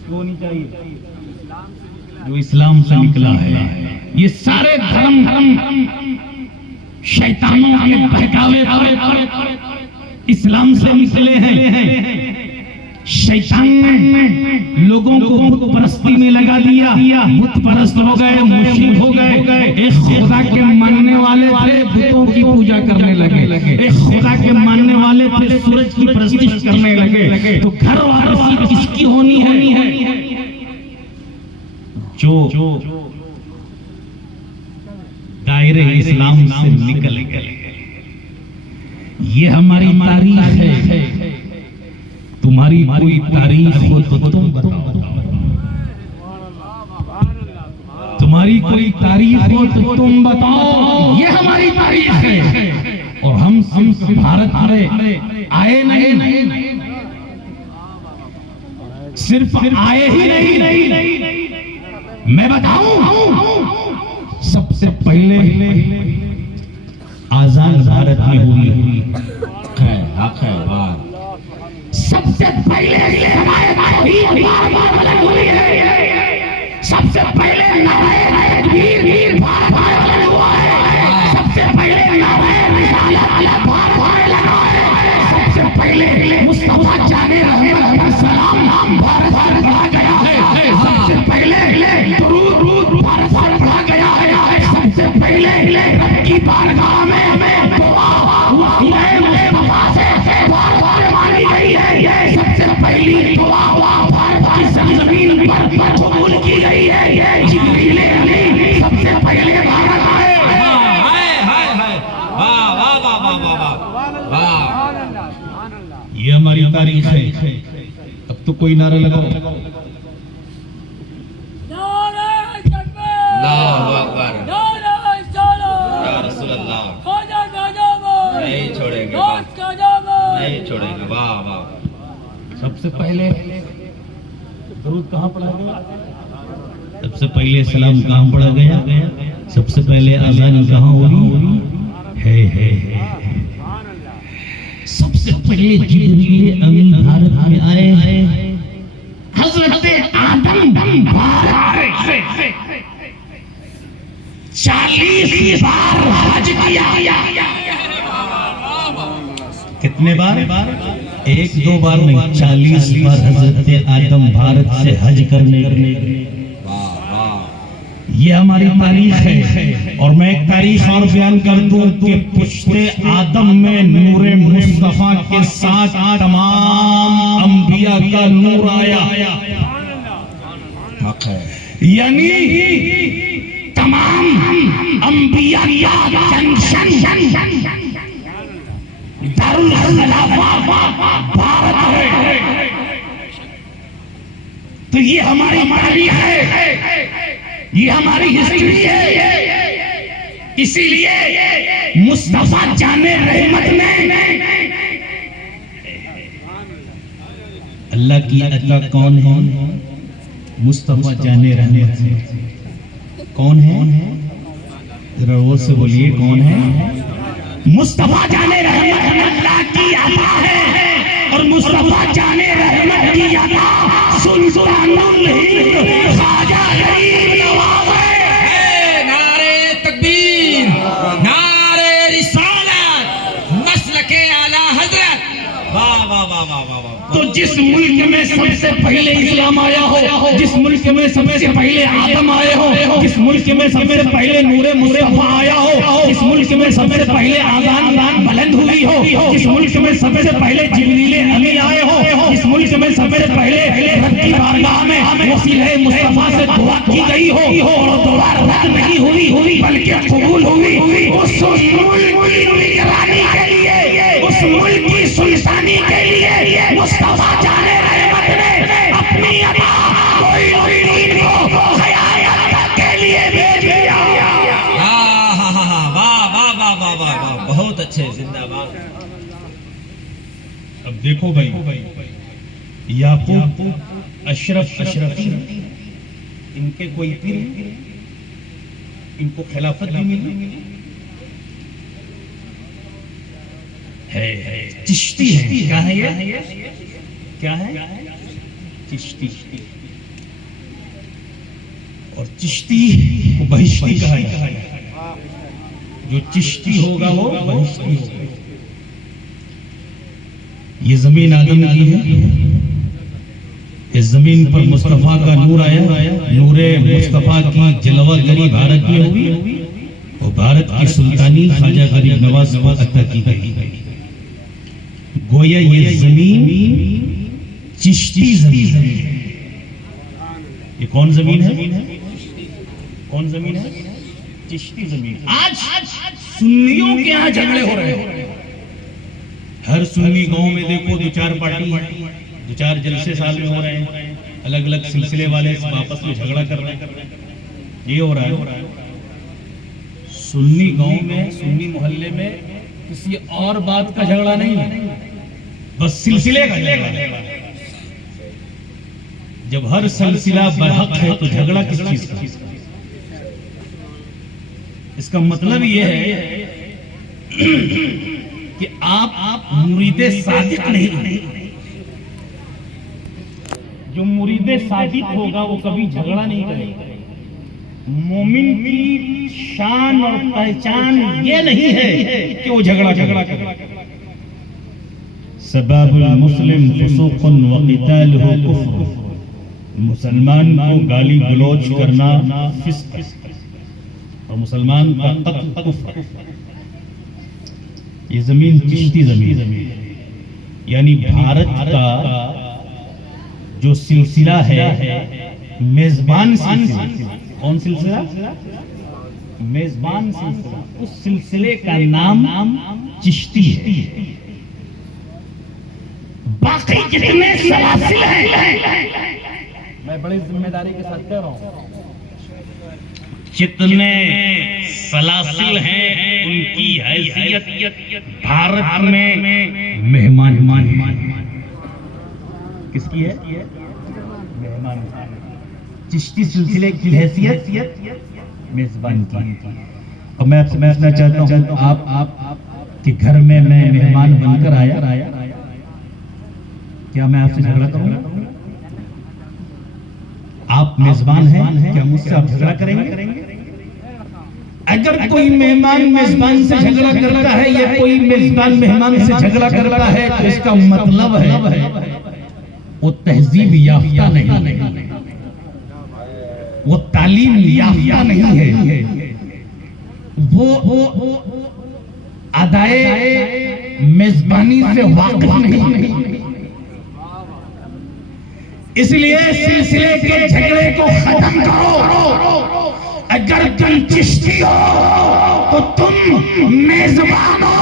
होनी चाहिए जो इस्लाम से निकला है। ये सारे धर्म शैतानों के बहकावे पर इस्लाम से निकले हैं। शैतान ने लोगों को बुत परस्ती में लगा दिया, बुत परस्त हो गए, मुश्रिक हो गए। एक खुदा के मानने वाले थे, बुतों की पूजा करने लगे। एक खुदा के मानने वाले थे, सूरज की परस्तिश करने लगे। तो घर वापसी किसकी होनी है? जो दायरे इस्लाम से निकल गए। ये हमारी तारीख है। तुम्हारी कोई तारीख हो तो तुम बताओ। तुम्हारी कोई तारीख हो तो तुम बताओ। ये हमारी तारीख है। और हम भारत में आए नहीं, सिर्फ आए ही नहीं, मैं बताऊं, सबसे पहले आजाद भारत में हुई। सबसे पहले सबसे पहले सबसे पहले मुस्तफा जाने सलाम भारत पढ़ा गया है। सबसे पहले दुरूद भारत पढ़ा गया है। सबसे पहले रब की बारगाह में दुआ मानी गई है। सबसे पहली दुआ भारत की सरजमीन पर कबूल की गई है। जिब्रील अमीन सबसे पहले भारत आए। ये हमारी तारीख है। अब तो कोई नारा लगाओ। छोड़ेंगे। वाह वाह। सबसे पहले दरूद कहाँ पढ़ा गया? सबसे पहले सलाम कहाँ पढ़ा गया? सबसे पहले अज़ान कहाँ हुई है। सबसे पहले जिब्रील अमीन भारत में आए हैं। हज़रत आदम भारत से 40 बार हज किया। कितने बार? एक दो बार नहीं, 40 बार हजरत आदम भारत से हज करने। ये हमारी तारीख है। और मैं एक तारीख और बयान कर दूं कि पुश्ते आदम में नूरे मुस्तफा के साथ तमाम अंबिया का नूर आया। यानी तमाम अंबिया का जंक्शन दारुल भारत है। तो ये हमारी तारीख है, ये हमारी हिस्ट्री है। इसीलिए मुस्तफा जाने रहमत में अल्लाह की अता कौन है? मुस्तफा जाने रहमत में कौन है? जरा और से बोलिए, कौन है? मुस्तफा जाने रहमत अल्लाह की अता है। और मुस्तफा जाने रहमत की अता सुल्तानुल हिंद ख्वाजा गरीब नवाज है। नारे तकबीर, नारे रिसालत, मसलके आला हजरत। वाह वाह वाह वाह वाह। तो जिस मुल्क में सबसे पहले इस्लाम आया हो, जिस मुल्क में सबसे पहले आदम आए हो, जिस मुल्क में सबसे पहले नूरे मुस्तफा आया हो, जिस मुल्क में सबसे पहले आज़ान बुलंद हुई हो, जिस मुल्क में सबसे पहले जिब्रील अमीन आए हो, जिस मुल्क में सबसे पहले रब की बारगाह में वसीले मुस्तफा से दुआ की गई हो और दुआ रद्द नहीं हुई बल्कि कबूल हुई। उस मुल्क की निगरानी के लिए, उस मुल्क की सुल्तानी के लिए मुस्तफा जाने रहमत ने अपनी अता कोई दीन को क़यामत के लिए भेज दिया। वाह, बहुत अच्छे, जिंदाबाद। अब देखो भाई, याकूब अशरफ इनके कोई पीर, इनको खिलाफत भी मिली है। चिश्ती है। क्या है ये? क्या है? चिश्ती। और चिश्ती को बहिश्ती कहा जाता है। जो चिश्ती होगा वो बहिश्ती होगा। ये जमीन आदम की है। इस जमीन पर मुस्तफा का नूर आया, नूरे मुस्तफा की जलवागरी भारत में हुई और भारत की सुल्तानी ख्वाजा गरीब नवाज को अता की गई। गोया ये जमीन चिश्ती जमीन है। ये कौन जमीन है? कौन जमीन है? चिश्ती जमीन। आज सुन्नियों के यहाँ झगड़े हो रहे हैं। हर सुन्नी गांव में देखो दो चार पार्टी, दो चार जलसे साल में हो रहे हैं, अलग अलग सिलसिले वाले आपस में झगड़ा कर रहे हैं। ये हो रहा है। सुन्नी गांव में, सुन्नी मोहल्ले में किसी और बात का झगड़ा नहीं है, बस सिलसिले का झगड़ा। जब हर सिलसिला बरहक है तो झगड़ा किस चीज का? इसका मतलब ये है कि आप मुरीदे सादिक नहीं। जो मुरीदे सादिक होगा वो कभी झगड़ा नहीं करेगा। मोमिन की शान और पहचान ये नहीं है कि वो झगड़ा करे। सबबुल मुस्लिम फुसूक़ुन व क़ितालुहु कुफ़्र। मुसलमान को गाली गलौज करना फिस्क और मुसलमान का कत्ल कुफ्र। ये जमीन चिश्ती जमीन, यानी भारत का जो सिलसिला है, मेजबान सिलसिला। कौन सिलसिला? मेजबान सिलसिला। उस सिलसिले का नाम चिश्ती है। बाकी जितने सलासिल हैं, मैं बड़ी जिम्मेदारी के साथ कह रहा हूं, जितने सलासिल हैं उनकी हैसियत भारत में मेहमान किसकी है? मेहमान। चिश्ती सिलसिले की हैसियत मेजबान की। और मैं आपसे पूछना चाहता हूँ, आप के घर में मैं मेहमान बनकर आया, क्या मैं आपसे झगड़ा करूंगा? आप मेजबान हैं, क्या मुझसे आप झगड़ा करेंगे? अगर कोई मेहमान मेजबान से झगड़ा करता है या कोई मेजबान मेहमान से झगड़ा करता है तो इसका मतलब है वो तहजीब याफ्ता नहीं, वो तालीम याफ्ता नहीं है, वो अदाए मेजबानी से वाकिफ नहीं। इसलिए सिलसिले के झगड़े को खत्म करो। अगर तुम चिश्ती हो तो तुम मेजबान हो।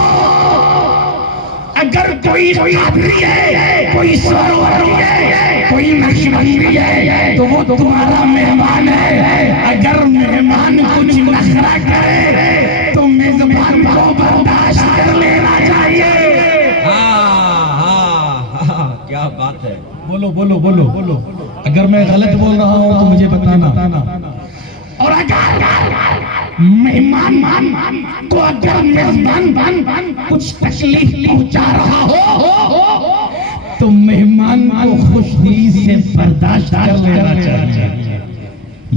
अगर कोई कादरी है, कोई सरवरी है, कोई नक्शबंदी है तो वो तुम्हारा मेहमान है। अगर मेहमान कुछ नखरा करे तो मेजबान को बर्दाश्त कर लेना चाहिए। क्या बात है। बोलो बोलो बोलो बोलो। अगर मैं गलत बोल रहा हूँ तो मुझे बताना। और अगर मेहमान को अगर मेजबान कुछ तकलीफ पहुंचा रहा हो तो मेहमान को खुशदिली से बर्दाश्त कर लेना चाहिए।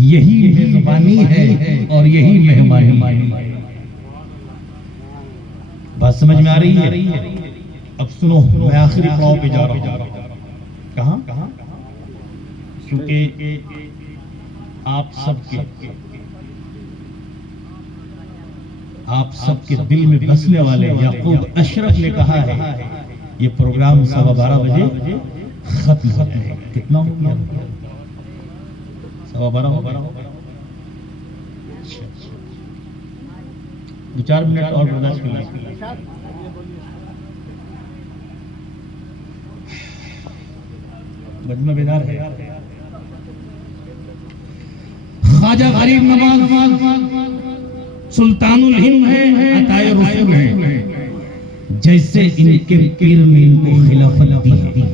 यही मेजबानी है और यही मेहमानी। बात समझ में आ रही है? अब सुनो, मैं आखिरी पड़ाव पे जा रहा हूं। कहाँ? क्योंकि आप सबके दिल में बसने वाले याकूब अशरफ ने कहा है ये प्रोग्राम 12:15 बजे खत्म हो जाएगा। कितना हो गया? 12:15 हो गया। 2-4 मिनट और बर्दाश्त कर लीजिए। मजमा बेदार है। ख्वाजा गरीब नवाज सुल्तानुल हिंद है, अताए रसूल है। जैसे इनके पीर ने इनको खिलाफत दी है,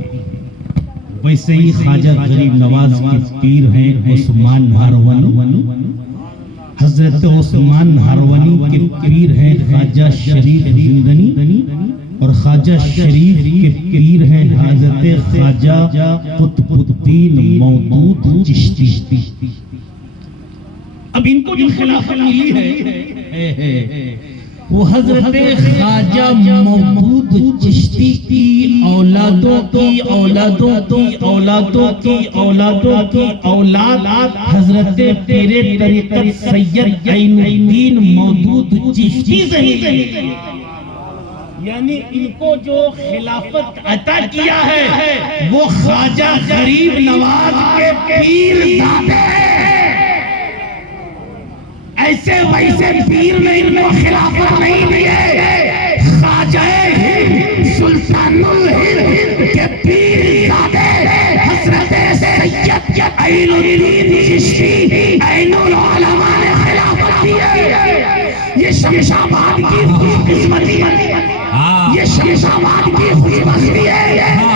वैसे ही ख्वाजा गरीब नवाज के पीर हैं उस्मान हारवनी। हजरत उस्मान हारवनी के पीर हैं ख्वाजा शरीफ जिंदनी, और ख्वाजा शरीफ के पीर हैं हजरत ख्वाजा कुतुबुद्दीन मौदूद चिश्ती। अब इनको जो खिलाफत मिली है वो हजरत ख्वाजा मौदूद चिश्ती की औलादों की औलादों की औलादों की औलादों की औलाद हजरत पीरे तरीक़त सैयद ऐनुद्दीन मौदूद चिश्ती से मिली। यानी इनको जो खिलाफत अता किया है वो ख्वाजा गरीब नवाज के पीर ज़ादे ऐसे वैसे पीर ने इनको खिलाफत नहीं दी है। ख्वाजा सुल्तानुल हिंद के पीर ज़ादे हज़रत सैयद ऐनुद्दीन चिश्ती ऐनुल उलमा ने खिलाफत दी है। ये शमशाबाद की खुशकिस्मती है, ये शमशाबाद की खुशबस्ती है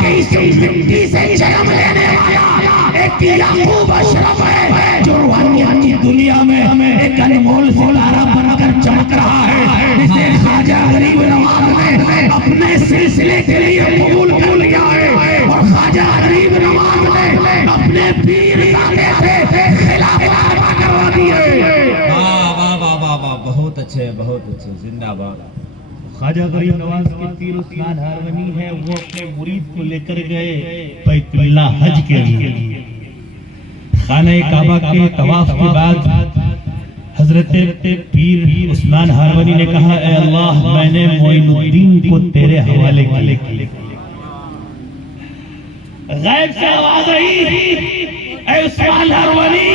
कि इस मिट्टी से जन्म लेने वाला एक याकूब अशरफ है जो रूहानियत की दुनिया में एक अनमोल सितारा बनकर चमक रहा है। इसे ख्वाजा गरीब नवाज ने अपने सिलसिले के लिए कबूल कर लिया है और ख्वाजा गरीब नवाज ने अपने पीर ज़ादे से खिलाफत अता करवा दी है। वाह वाह वाह वाह वाह, बहुत अच्छे जिंदाबाद। ख्वाजा गरीब नवाज के पीर उस्मान हारवनी है, वो अपने मुरीद को लेकर गए बैतुल्लाह हज के लिए। खाने काबा के तवाफ के बाद हजरत पीर उस्मान हारवनी ने कहा, ए अल्लाह, मैंने मोइनुद्दीन को तेरे हवाले किया। गैब से आवाज आई, ए उस्मान हारवनी,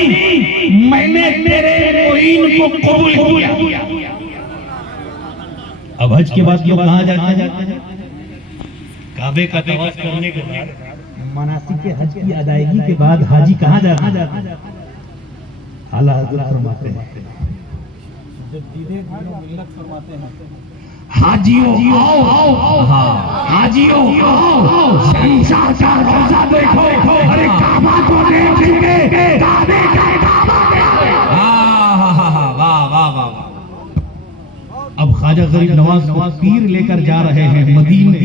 मैंने तेरे मोइन को कबूल किया। अब हज के बाद लोग कहाँ जाते हैं? काबे का तवाफ करने के बाद मनासिक के हज की अदायगी के बाद हाजी कहाँ जाते हैं? आला हज़रत फरमाते हैं, जब दीदे मिल्लत फरमाते हैं, हाजियों आओ, हाजियों आओ, शहंशाह का रोजा देखो, अरे काबा को देखेंगे, काबे का काबा अब ख्वाजा गरीब नवाज को पीर लेकर जा रहे हैं मदीने।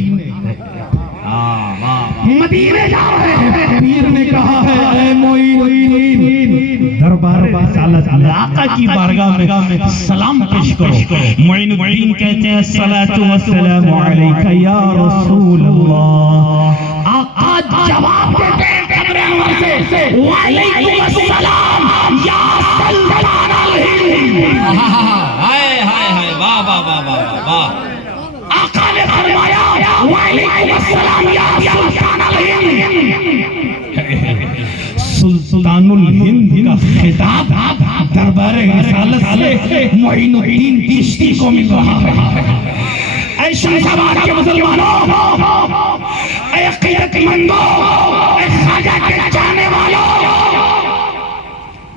मदीने जा रहे हैं। पीर ने कहा है, ऐ मोइनुद्दीन, दरबार रिसालत आका की बारगाह में सलाम पेश करो। मोइनुद्दीन कहते हैं, सलातु वस्सलामु अलैका या रसूल अल्लाह। आका जवाब देते हैं कब्र अनवर से, वालेकुम अस्सलाम या सुल्तानुल हिंद। आका ने फरमाया, वालेकुम अस्सलाम या सुल्तानुल हिंद। सुल्तानुल हिंद का खिताब दरबार रिसालत से मोइनुद्दीन चिश्ती को मिल रहा है। ऐ शमशाबाद के मुसलमानों, ऐ अक़ीदतमंदों, ऐ ख्वाजा के चाहने वालों,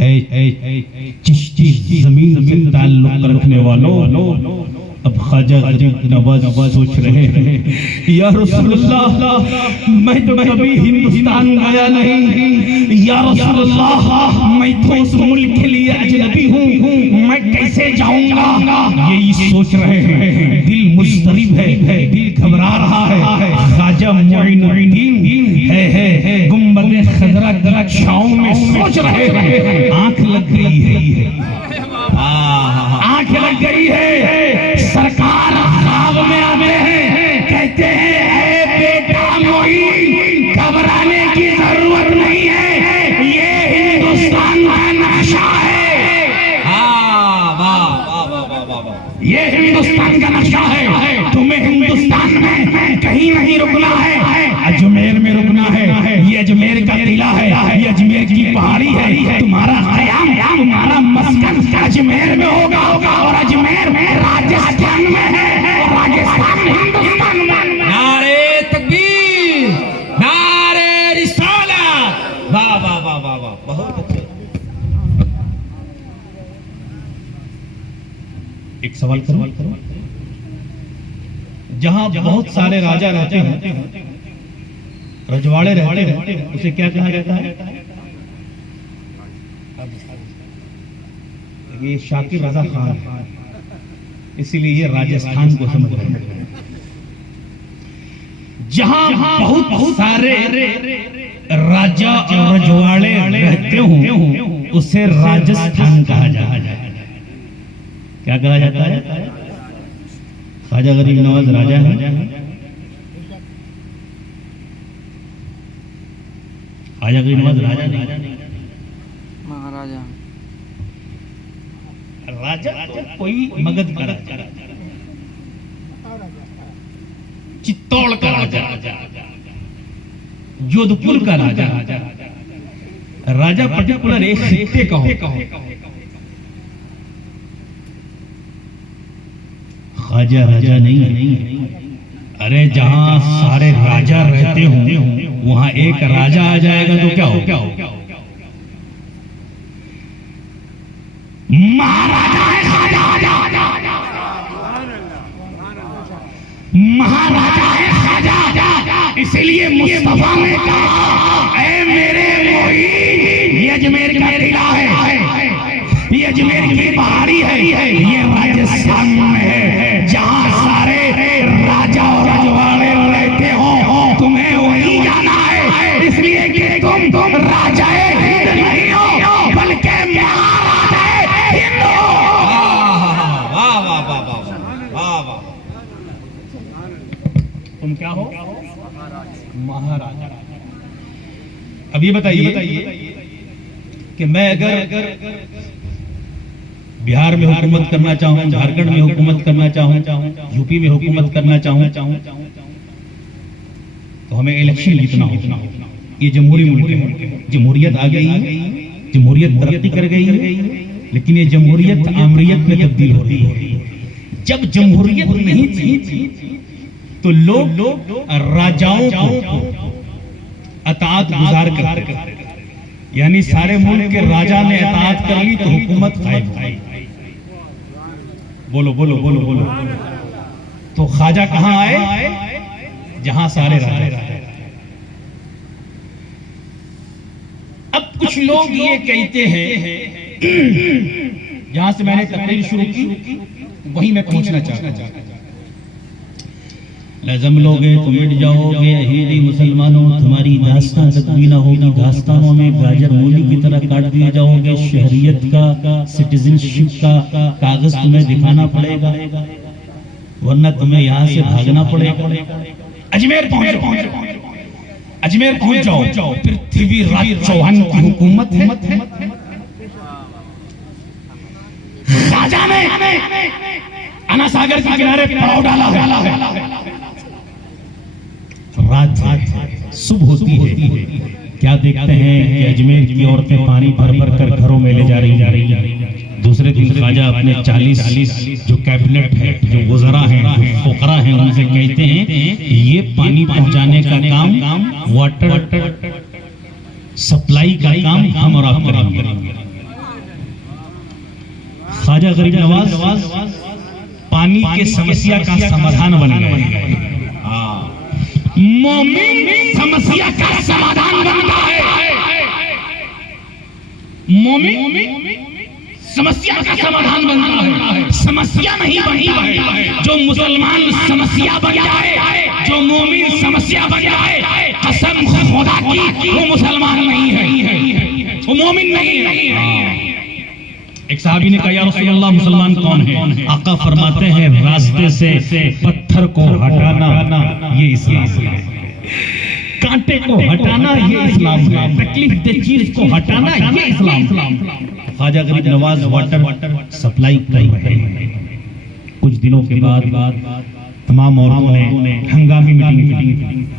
ऐ चिश्ती जमीन से ताल्लुक रखने वालों, अब ख्वाजा गरीब नवाज सोच रहे हैं, या रसूलुल्लाह, मैं तो कभी हिंदुस्तान गया नहीं, या रसूलुल्लाह, मैं तो उस मुल्क के लिए अजनबी हूँ, मैं कैसे जाऊंगा? यही सोच रहे हैं। दिल मुस्तरिब है, दिल घबरा रहा है। ख्वाजा मोइनुद्दीन है गुंबद खजरा छाँव में सोच रहे हैं। आंख लग गई है, आंख लग गई है। सरकार ख्वाब में आते हैं, कहते हैं, बेटा मोइन, घबराने की नक्शा है। हाँ, वाह वाह वाह वाह वाह वाह। ये हिंदुस्तान का नक्शा है। तुम्हें हिंदुस्तान में कहीं नहीं रुकना है, अजमेर में रुकना है। ये अजमेर का किला है, ये अजमेर की पहाड़ी है। तुम्हारा क़याम, तुम्हारा मस्कन अजमेर में होगा, और अजमेर में राजस्थान में है, और राजस्थान हिंदुस्तान में। नारे तकबीर, नारे रिसालत। वाह वाह वाह वाह वाह, बहुत अच्छे। एक सवाल करो, जहां बहुत सारे राजा रहते हैं, रजवाड़े रहते हैं, उसे क्या कहा जाता है? ये शाकिर रजा खान, इसीलिए ये राजस्थान को समझ रहे हैं। जहां बहुत सारे राजा और रजवाड़े रहते हों, उसे राजस्थान कहा जाता है। क्या कहा जाता है? ख्वाजा गरीब नवाज राजा है, ख्वाजा गरीब नवाज राजा नहीं, महाराजा। राजा तो कोई मगध का राजा, चित्तौड़ का राजा, जोधपुर का राजा, राजा पर्टिकुलर एक खित्ते का हो। ख्वाजा राजा नहीं, अरे जहां सारे राजा रहते हों, वहां एक राजा आ जाएगा तो क्या हो? महाराजा है, महाराजा है ख्वाजा। इसीलिए मुस्तफा ने कहा, ऐ मेरे मोईन, ये अजमेर का किला है, ये अजमेर की पहाड़ी है, ये राजस्थान में है, जहां सारे राजा और रजवाड़े रहते हो। तुम्हें वहीं जाना है, इसलिए कि तुम राजा हिंद नहीं हो, बल्कि महाराजा हिंद हो। वाह वाह वाह वाह वाह वाह। तुम क्या हो? महाराजा। अब ये बताइए कि मैं अगर बिहार में हुकूमत करना चाहूं, झारखंड में हुकूमत करना चाहूं, यूपी में हुकूमत करना चाहूं, तो हमें इलेक्शन जीतना होगा। ये जमहूरी मुल्क है, जमहूरियत आ गई है, जमहूरियत तरक्की कर गई है, लेकिन ये जमहूरियत आमरियत में तब्दील हो रही है। जब जमहूरियत नहीं थी तो लोग राजाओं को अताअत गुजार कर, यानी सारे मुल्क के राजा ने अताअत कर ली तो हुकूमत कायम हुई। बोलो बोलो बोलो बोलो। तो ख्वाजा कहां आए? जहां सारे राजा। अब कुछ लोग ये कहते हैं, जहां से मैंने तकरीर शुरू की वहीं मैं पहुंचना चाहता हूं। लज़म लोगे तो मिट जाओगे, अहीरी मुसलमानों, तुम्हारी दास्तान तकवी ना होगी। दास्तानों में गाजर मूली की तरह काट दिए जाओगे। शहरियत का, सिटीजनशिप का कागज तुम्हें दिखाना पड़ेगा, वरना तुम्हें यहाँ से भागना पड़ेगा। अजमेर पहुंच, अजमेर पहुंच जाओ। पृथ्वीराज चौहान की हुकूमत है। राजा ने अन्ना सागर के किनारे पड़ाव डाला है। रात सुबह होती है, क्या देखते हैं कि अजमेर की औरतें पानी भर भर कर घरों में ले जा रही हैं। दूसरे दिन ख्वाजा अपने 40 जो कैबिनेट है, जो वज़रा हैं, जो फुकरा हैं, उनसे कहते हैं ये पानी पहुंचाने का काम, वाटर सप्लाई का काम हम और आप करेंगे। ख्वाजा गरीब नवाज पानी के समस्या का समाधान बन गए। मोमिन समस्या का समाधान बनता है। मोमिन समस्या का समाधान बनता है, समस्या नहीं बनता है। जो मुसलमान समस्या बन जाए, जो मोमिन समस्या बन जाए, कसम खुदा की वो मुसलमान नहीं है, वो मोमिन नहीं है। एक साहबी ने कहा, या रसूलल्लाह, मुसलमान कौन है? आका फरमाते हैं, रास्ते से पत्थर को हटाना ये इस्लाम है। कांटे को हटाना ये इस्लाम है, तकलीफ दे चीज को हटाना ये इस्लाम। ख्वाजा गरीब नवाज वाटर सप्लाई कर रहे हैं। कुछ दिनों के बाद तमाम औरतों ने हंगामी मीटिंग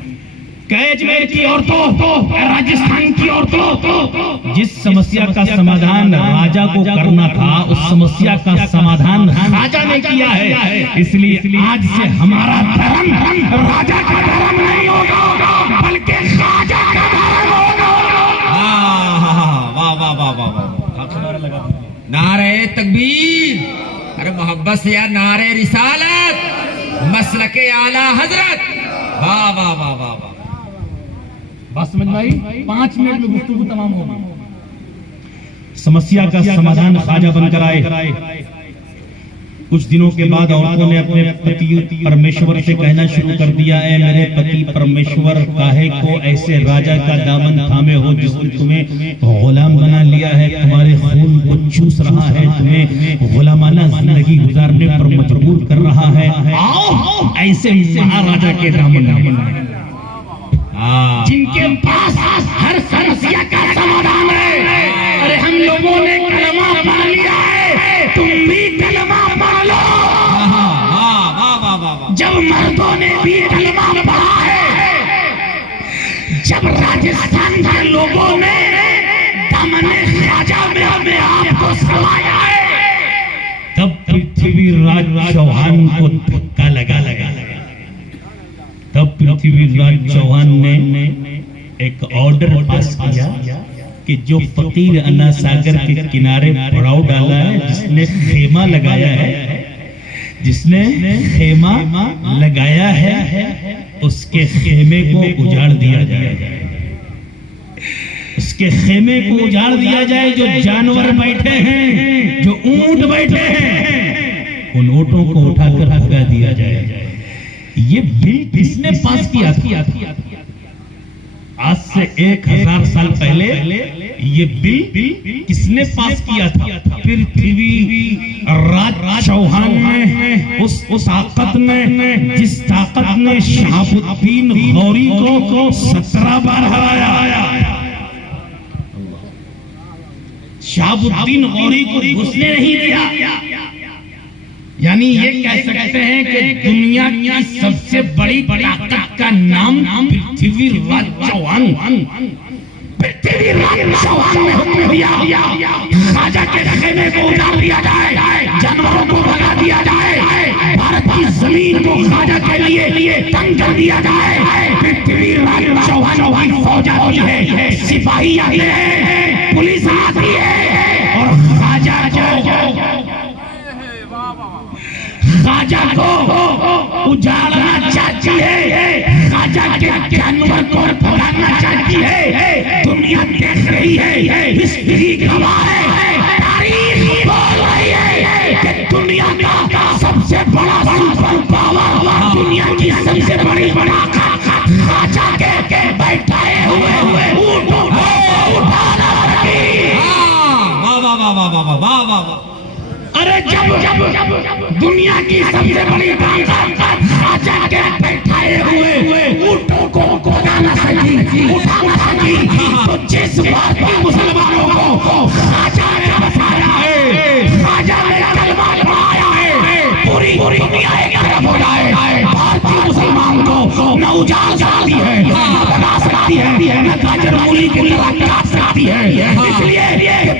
अजमेर की औरतों, राजस्थान की औरतों, जिस समस्या का समाधान राजा को करना था उस समस्या का समाधान राजा ने किया है। इसलिए आज से हमारा धर्म राजा का धर्म नहीं होगा, बल्कि ख्वाजा का धर्म होगा। वाह वाह वाह वाह वाह, नारे तकबीर, अरे मोहब्बत से यार नारे रिसालत, मसलके आला हजरत, वाह वाह वाह वाह वाह। बस समझ में आई? 5 मिनट में गुफ्तगू तमाम होगी। समस्या का समाधान ख्वाजा बनकर आए। कुछ दिनों के बाद औरतों ने अपने पति परमेश्वर से कहना शुरू कर दिया है, मेरे पति परमेश्वर, काहे को ऐसे राजा का दामन थामे हो जिसने तुम्हें गुलाम बना लिया है, तुम्हारे खून को चूस रहा है, तुम्हें गुलामाना जिंदगी गुजारने पर मजबूर कर रहा है। आओ ऐसे महाराजा के दामन जिनके पास हर समस्या का समाधान है। अरे हम लोगों ने कलमा पढ़ लिया है, तुम भी कलमा पढ़ लो। जब मर्दों ने भी कलमा पढ़ा है, जब राजस्थान के लोगों ने दामने ख्वाजा में अपने आप को समाया है, तब पृथ्वीराज चौहान को धक्का लगा। तब पृथ्वीराज चौहान ने एक ऑर्डर पास किया कि जो फकीर अन्ना सागर के किनारे पड़ाव डाला है, जिसने खेमा लगाया है, उसके खेमे को उजाड़ दिया जाए। उसके खेमे को उजाड़ दिया जाए। जो जानवर बैठे हैं, जो ऊंट बैठे हैं, उन ऊंटों को उठाकर भगा दिया जाए। ये बिल किसने पास किया था? आज से 1000 साल पहले ये बिल किसने पास किया था? पृथ्वीराज चौहान ने, उस ताकत ने, जिस ताकत ने शहाबुद्दीन गौरी को 17 बार हराया। शहाबुद्दीन गौरी को घुसने नहीं दिया। यानी ये कह सकते हैं कि दुनिया की सबसे बड़ी ताकत का नाम पृथ्वीराज चौहान। पृथ्वीराज चौहान ने हुक्म दिया, ख्वाजा के खेमे को उजाड़ दिया जाए, जानवरों को भगा दिया जाए, भारत की जमीन को ख्वाजा के लिए तंग कर दिया जाए। पृथ्वीराज चौहान की फौज आती है, सिपाही आते हैं, पुलिस आती है और ख्वाजा को उजाड़ना चाहती है, ख्वाजा के जानवर को भगाना चाहती है। दुनिया देख रही है, हिस्ट्री गवाह है, तारीख बोल रही है कि दुनिया का सबसे बड़ा सुपर पावर, दुनिया की सबसे बड़ी ख्वाजा के बैठाए हुए ऊंटों को उठाना है। अरे जब दुनिया की सबसे बड़ी ख्वाजा के बैठाए हुए ऊंटों को उठाना सकी, तो जिस बात पर मुसलमानों को ख्वाजा ने बसाया है, ख्वाजा ने कलमा पढ़ाया है, पूरी दुनिया एक तरफ हो जाए। भारतीय मुसलमान को न उजाड़ सकती है, न बना सकती है, न गाजर मूली की तरह काट सकती है। इसलिए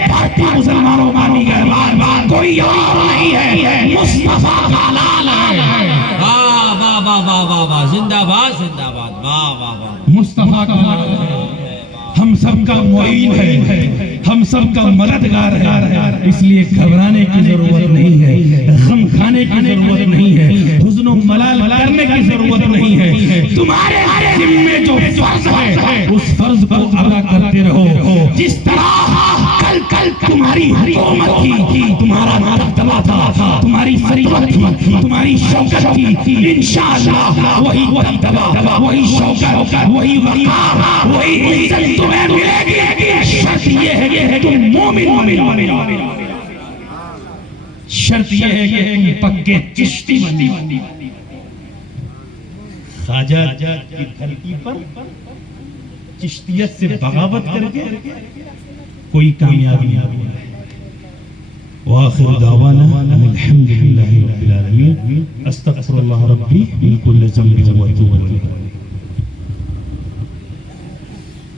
भारतीय मुसलमानों का बार कोई और नहीं है, मुस्तफा का लाल है। वाह वाह वाह वाह वाह वाह, जिंदाबाद जिंदाबाद, वाह वाह वाह। मुस्तफा का लाल है, हम सबका मुईन है, हम सबका मददगार है। इसलिए घबराने की जरूरत नहीं है, गम खाने की जरूरत नहीं है, हुज़्न मलाल करने की जरूरत नहीं है। तुम्हारे जिम्मे जो फर्ज है, उस फर्ज को अदा करते रहो। जिस तरह कल तुम्हारी हुकूमत थी, तुम्हारा दबदबा था, तुम्हारी सल्तनत थी, तुम्हारी शौकत थी, इंशाअल्लाह वही दबदबा, वही शौकत, वही वक़ार, वही इज्जत तुम्हें मिलेगी। शर्त ये है कि तुम मोमिन, शर्त ये है कि तुम पक्के चिश्ती बनी। ख्वाजा की धरती पर चिश्तियत से बगावत करके कोई कामयाबी नहीं है। वाखिर दावाना अल्हम्दुलिल्लाहि रब्बिल आलमीन। अस्तगफिरुल्लाह रब्बी मिन कुल्लि ज़ंबिन व अतूबु इलैह।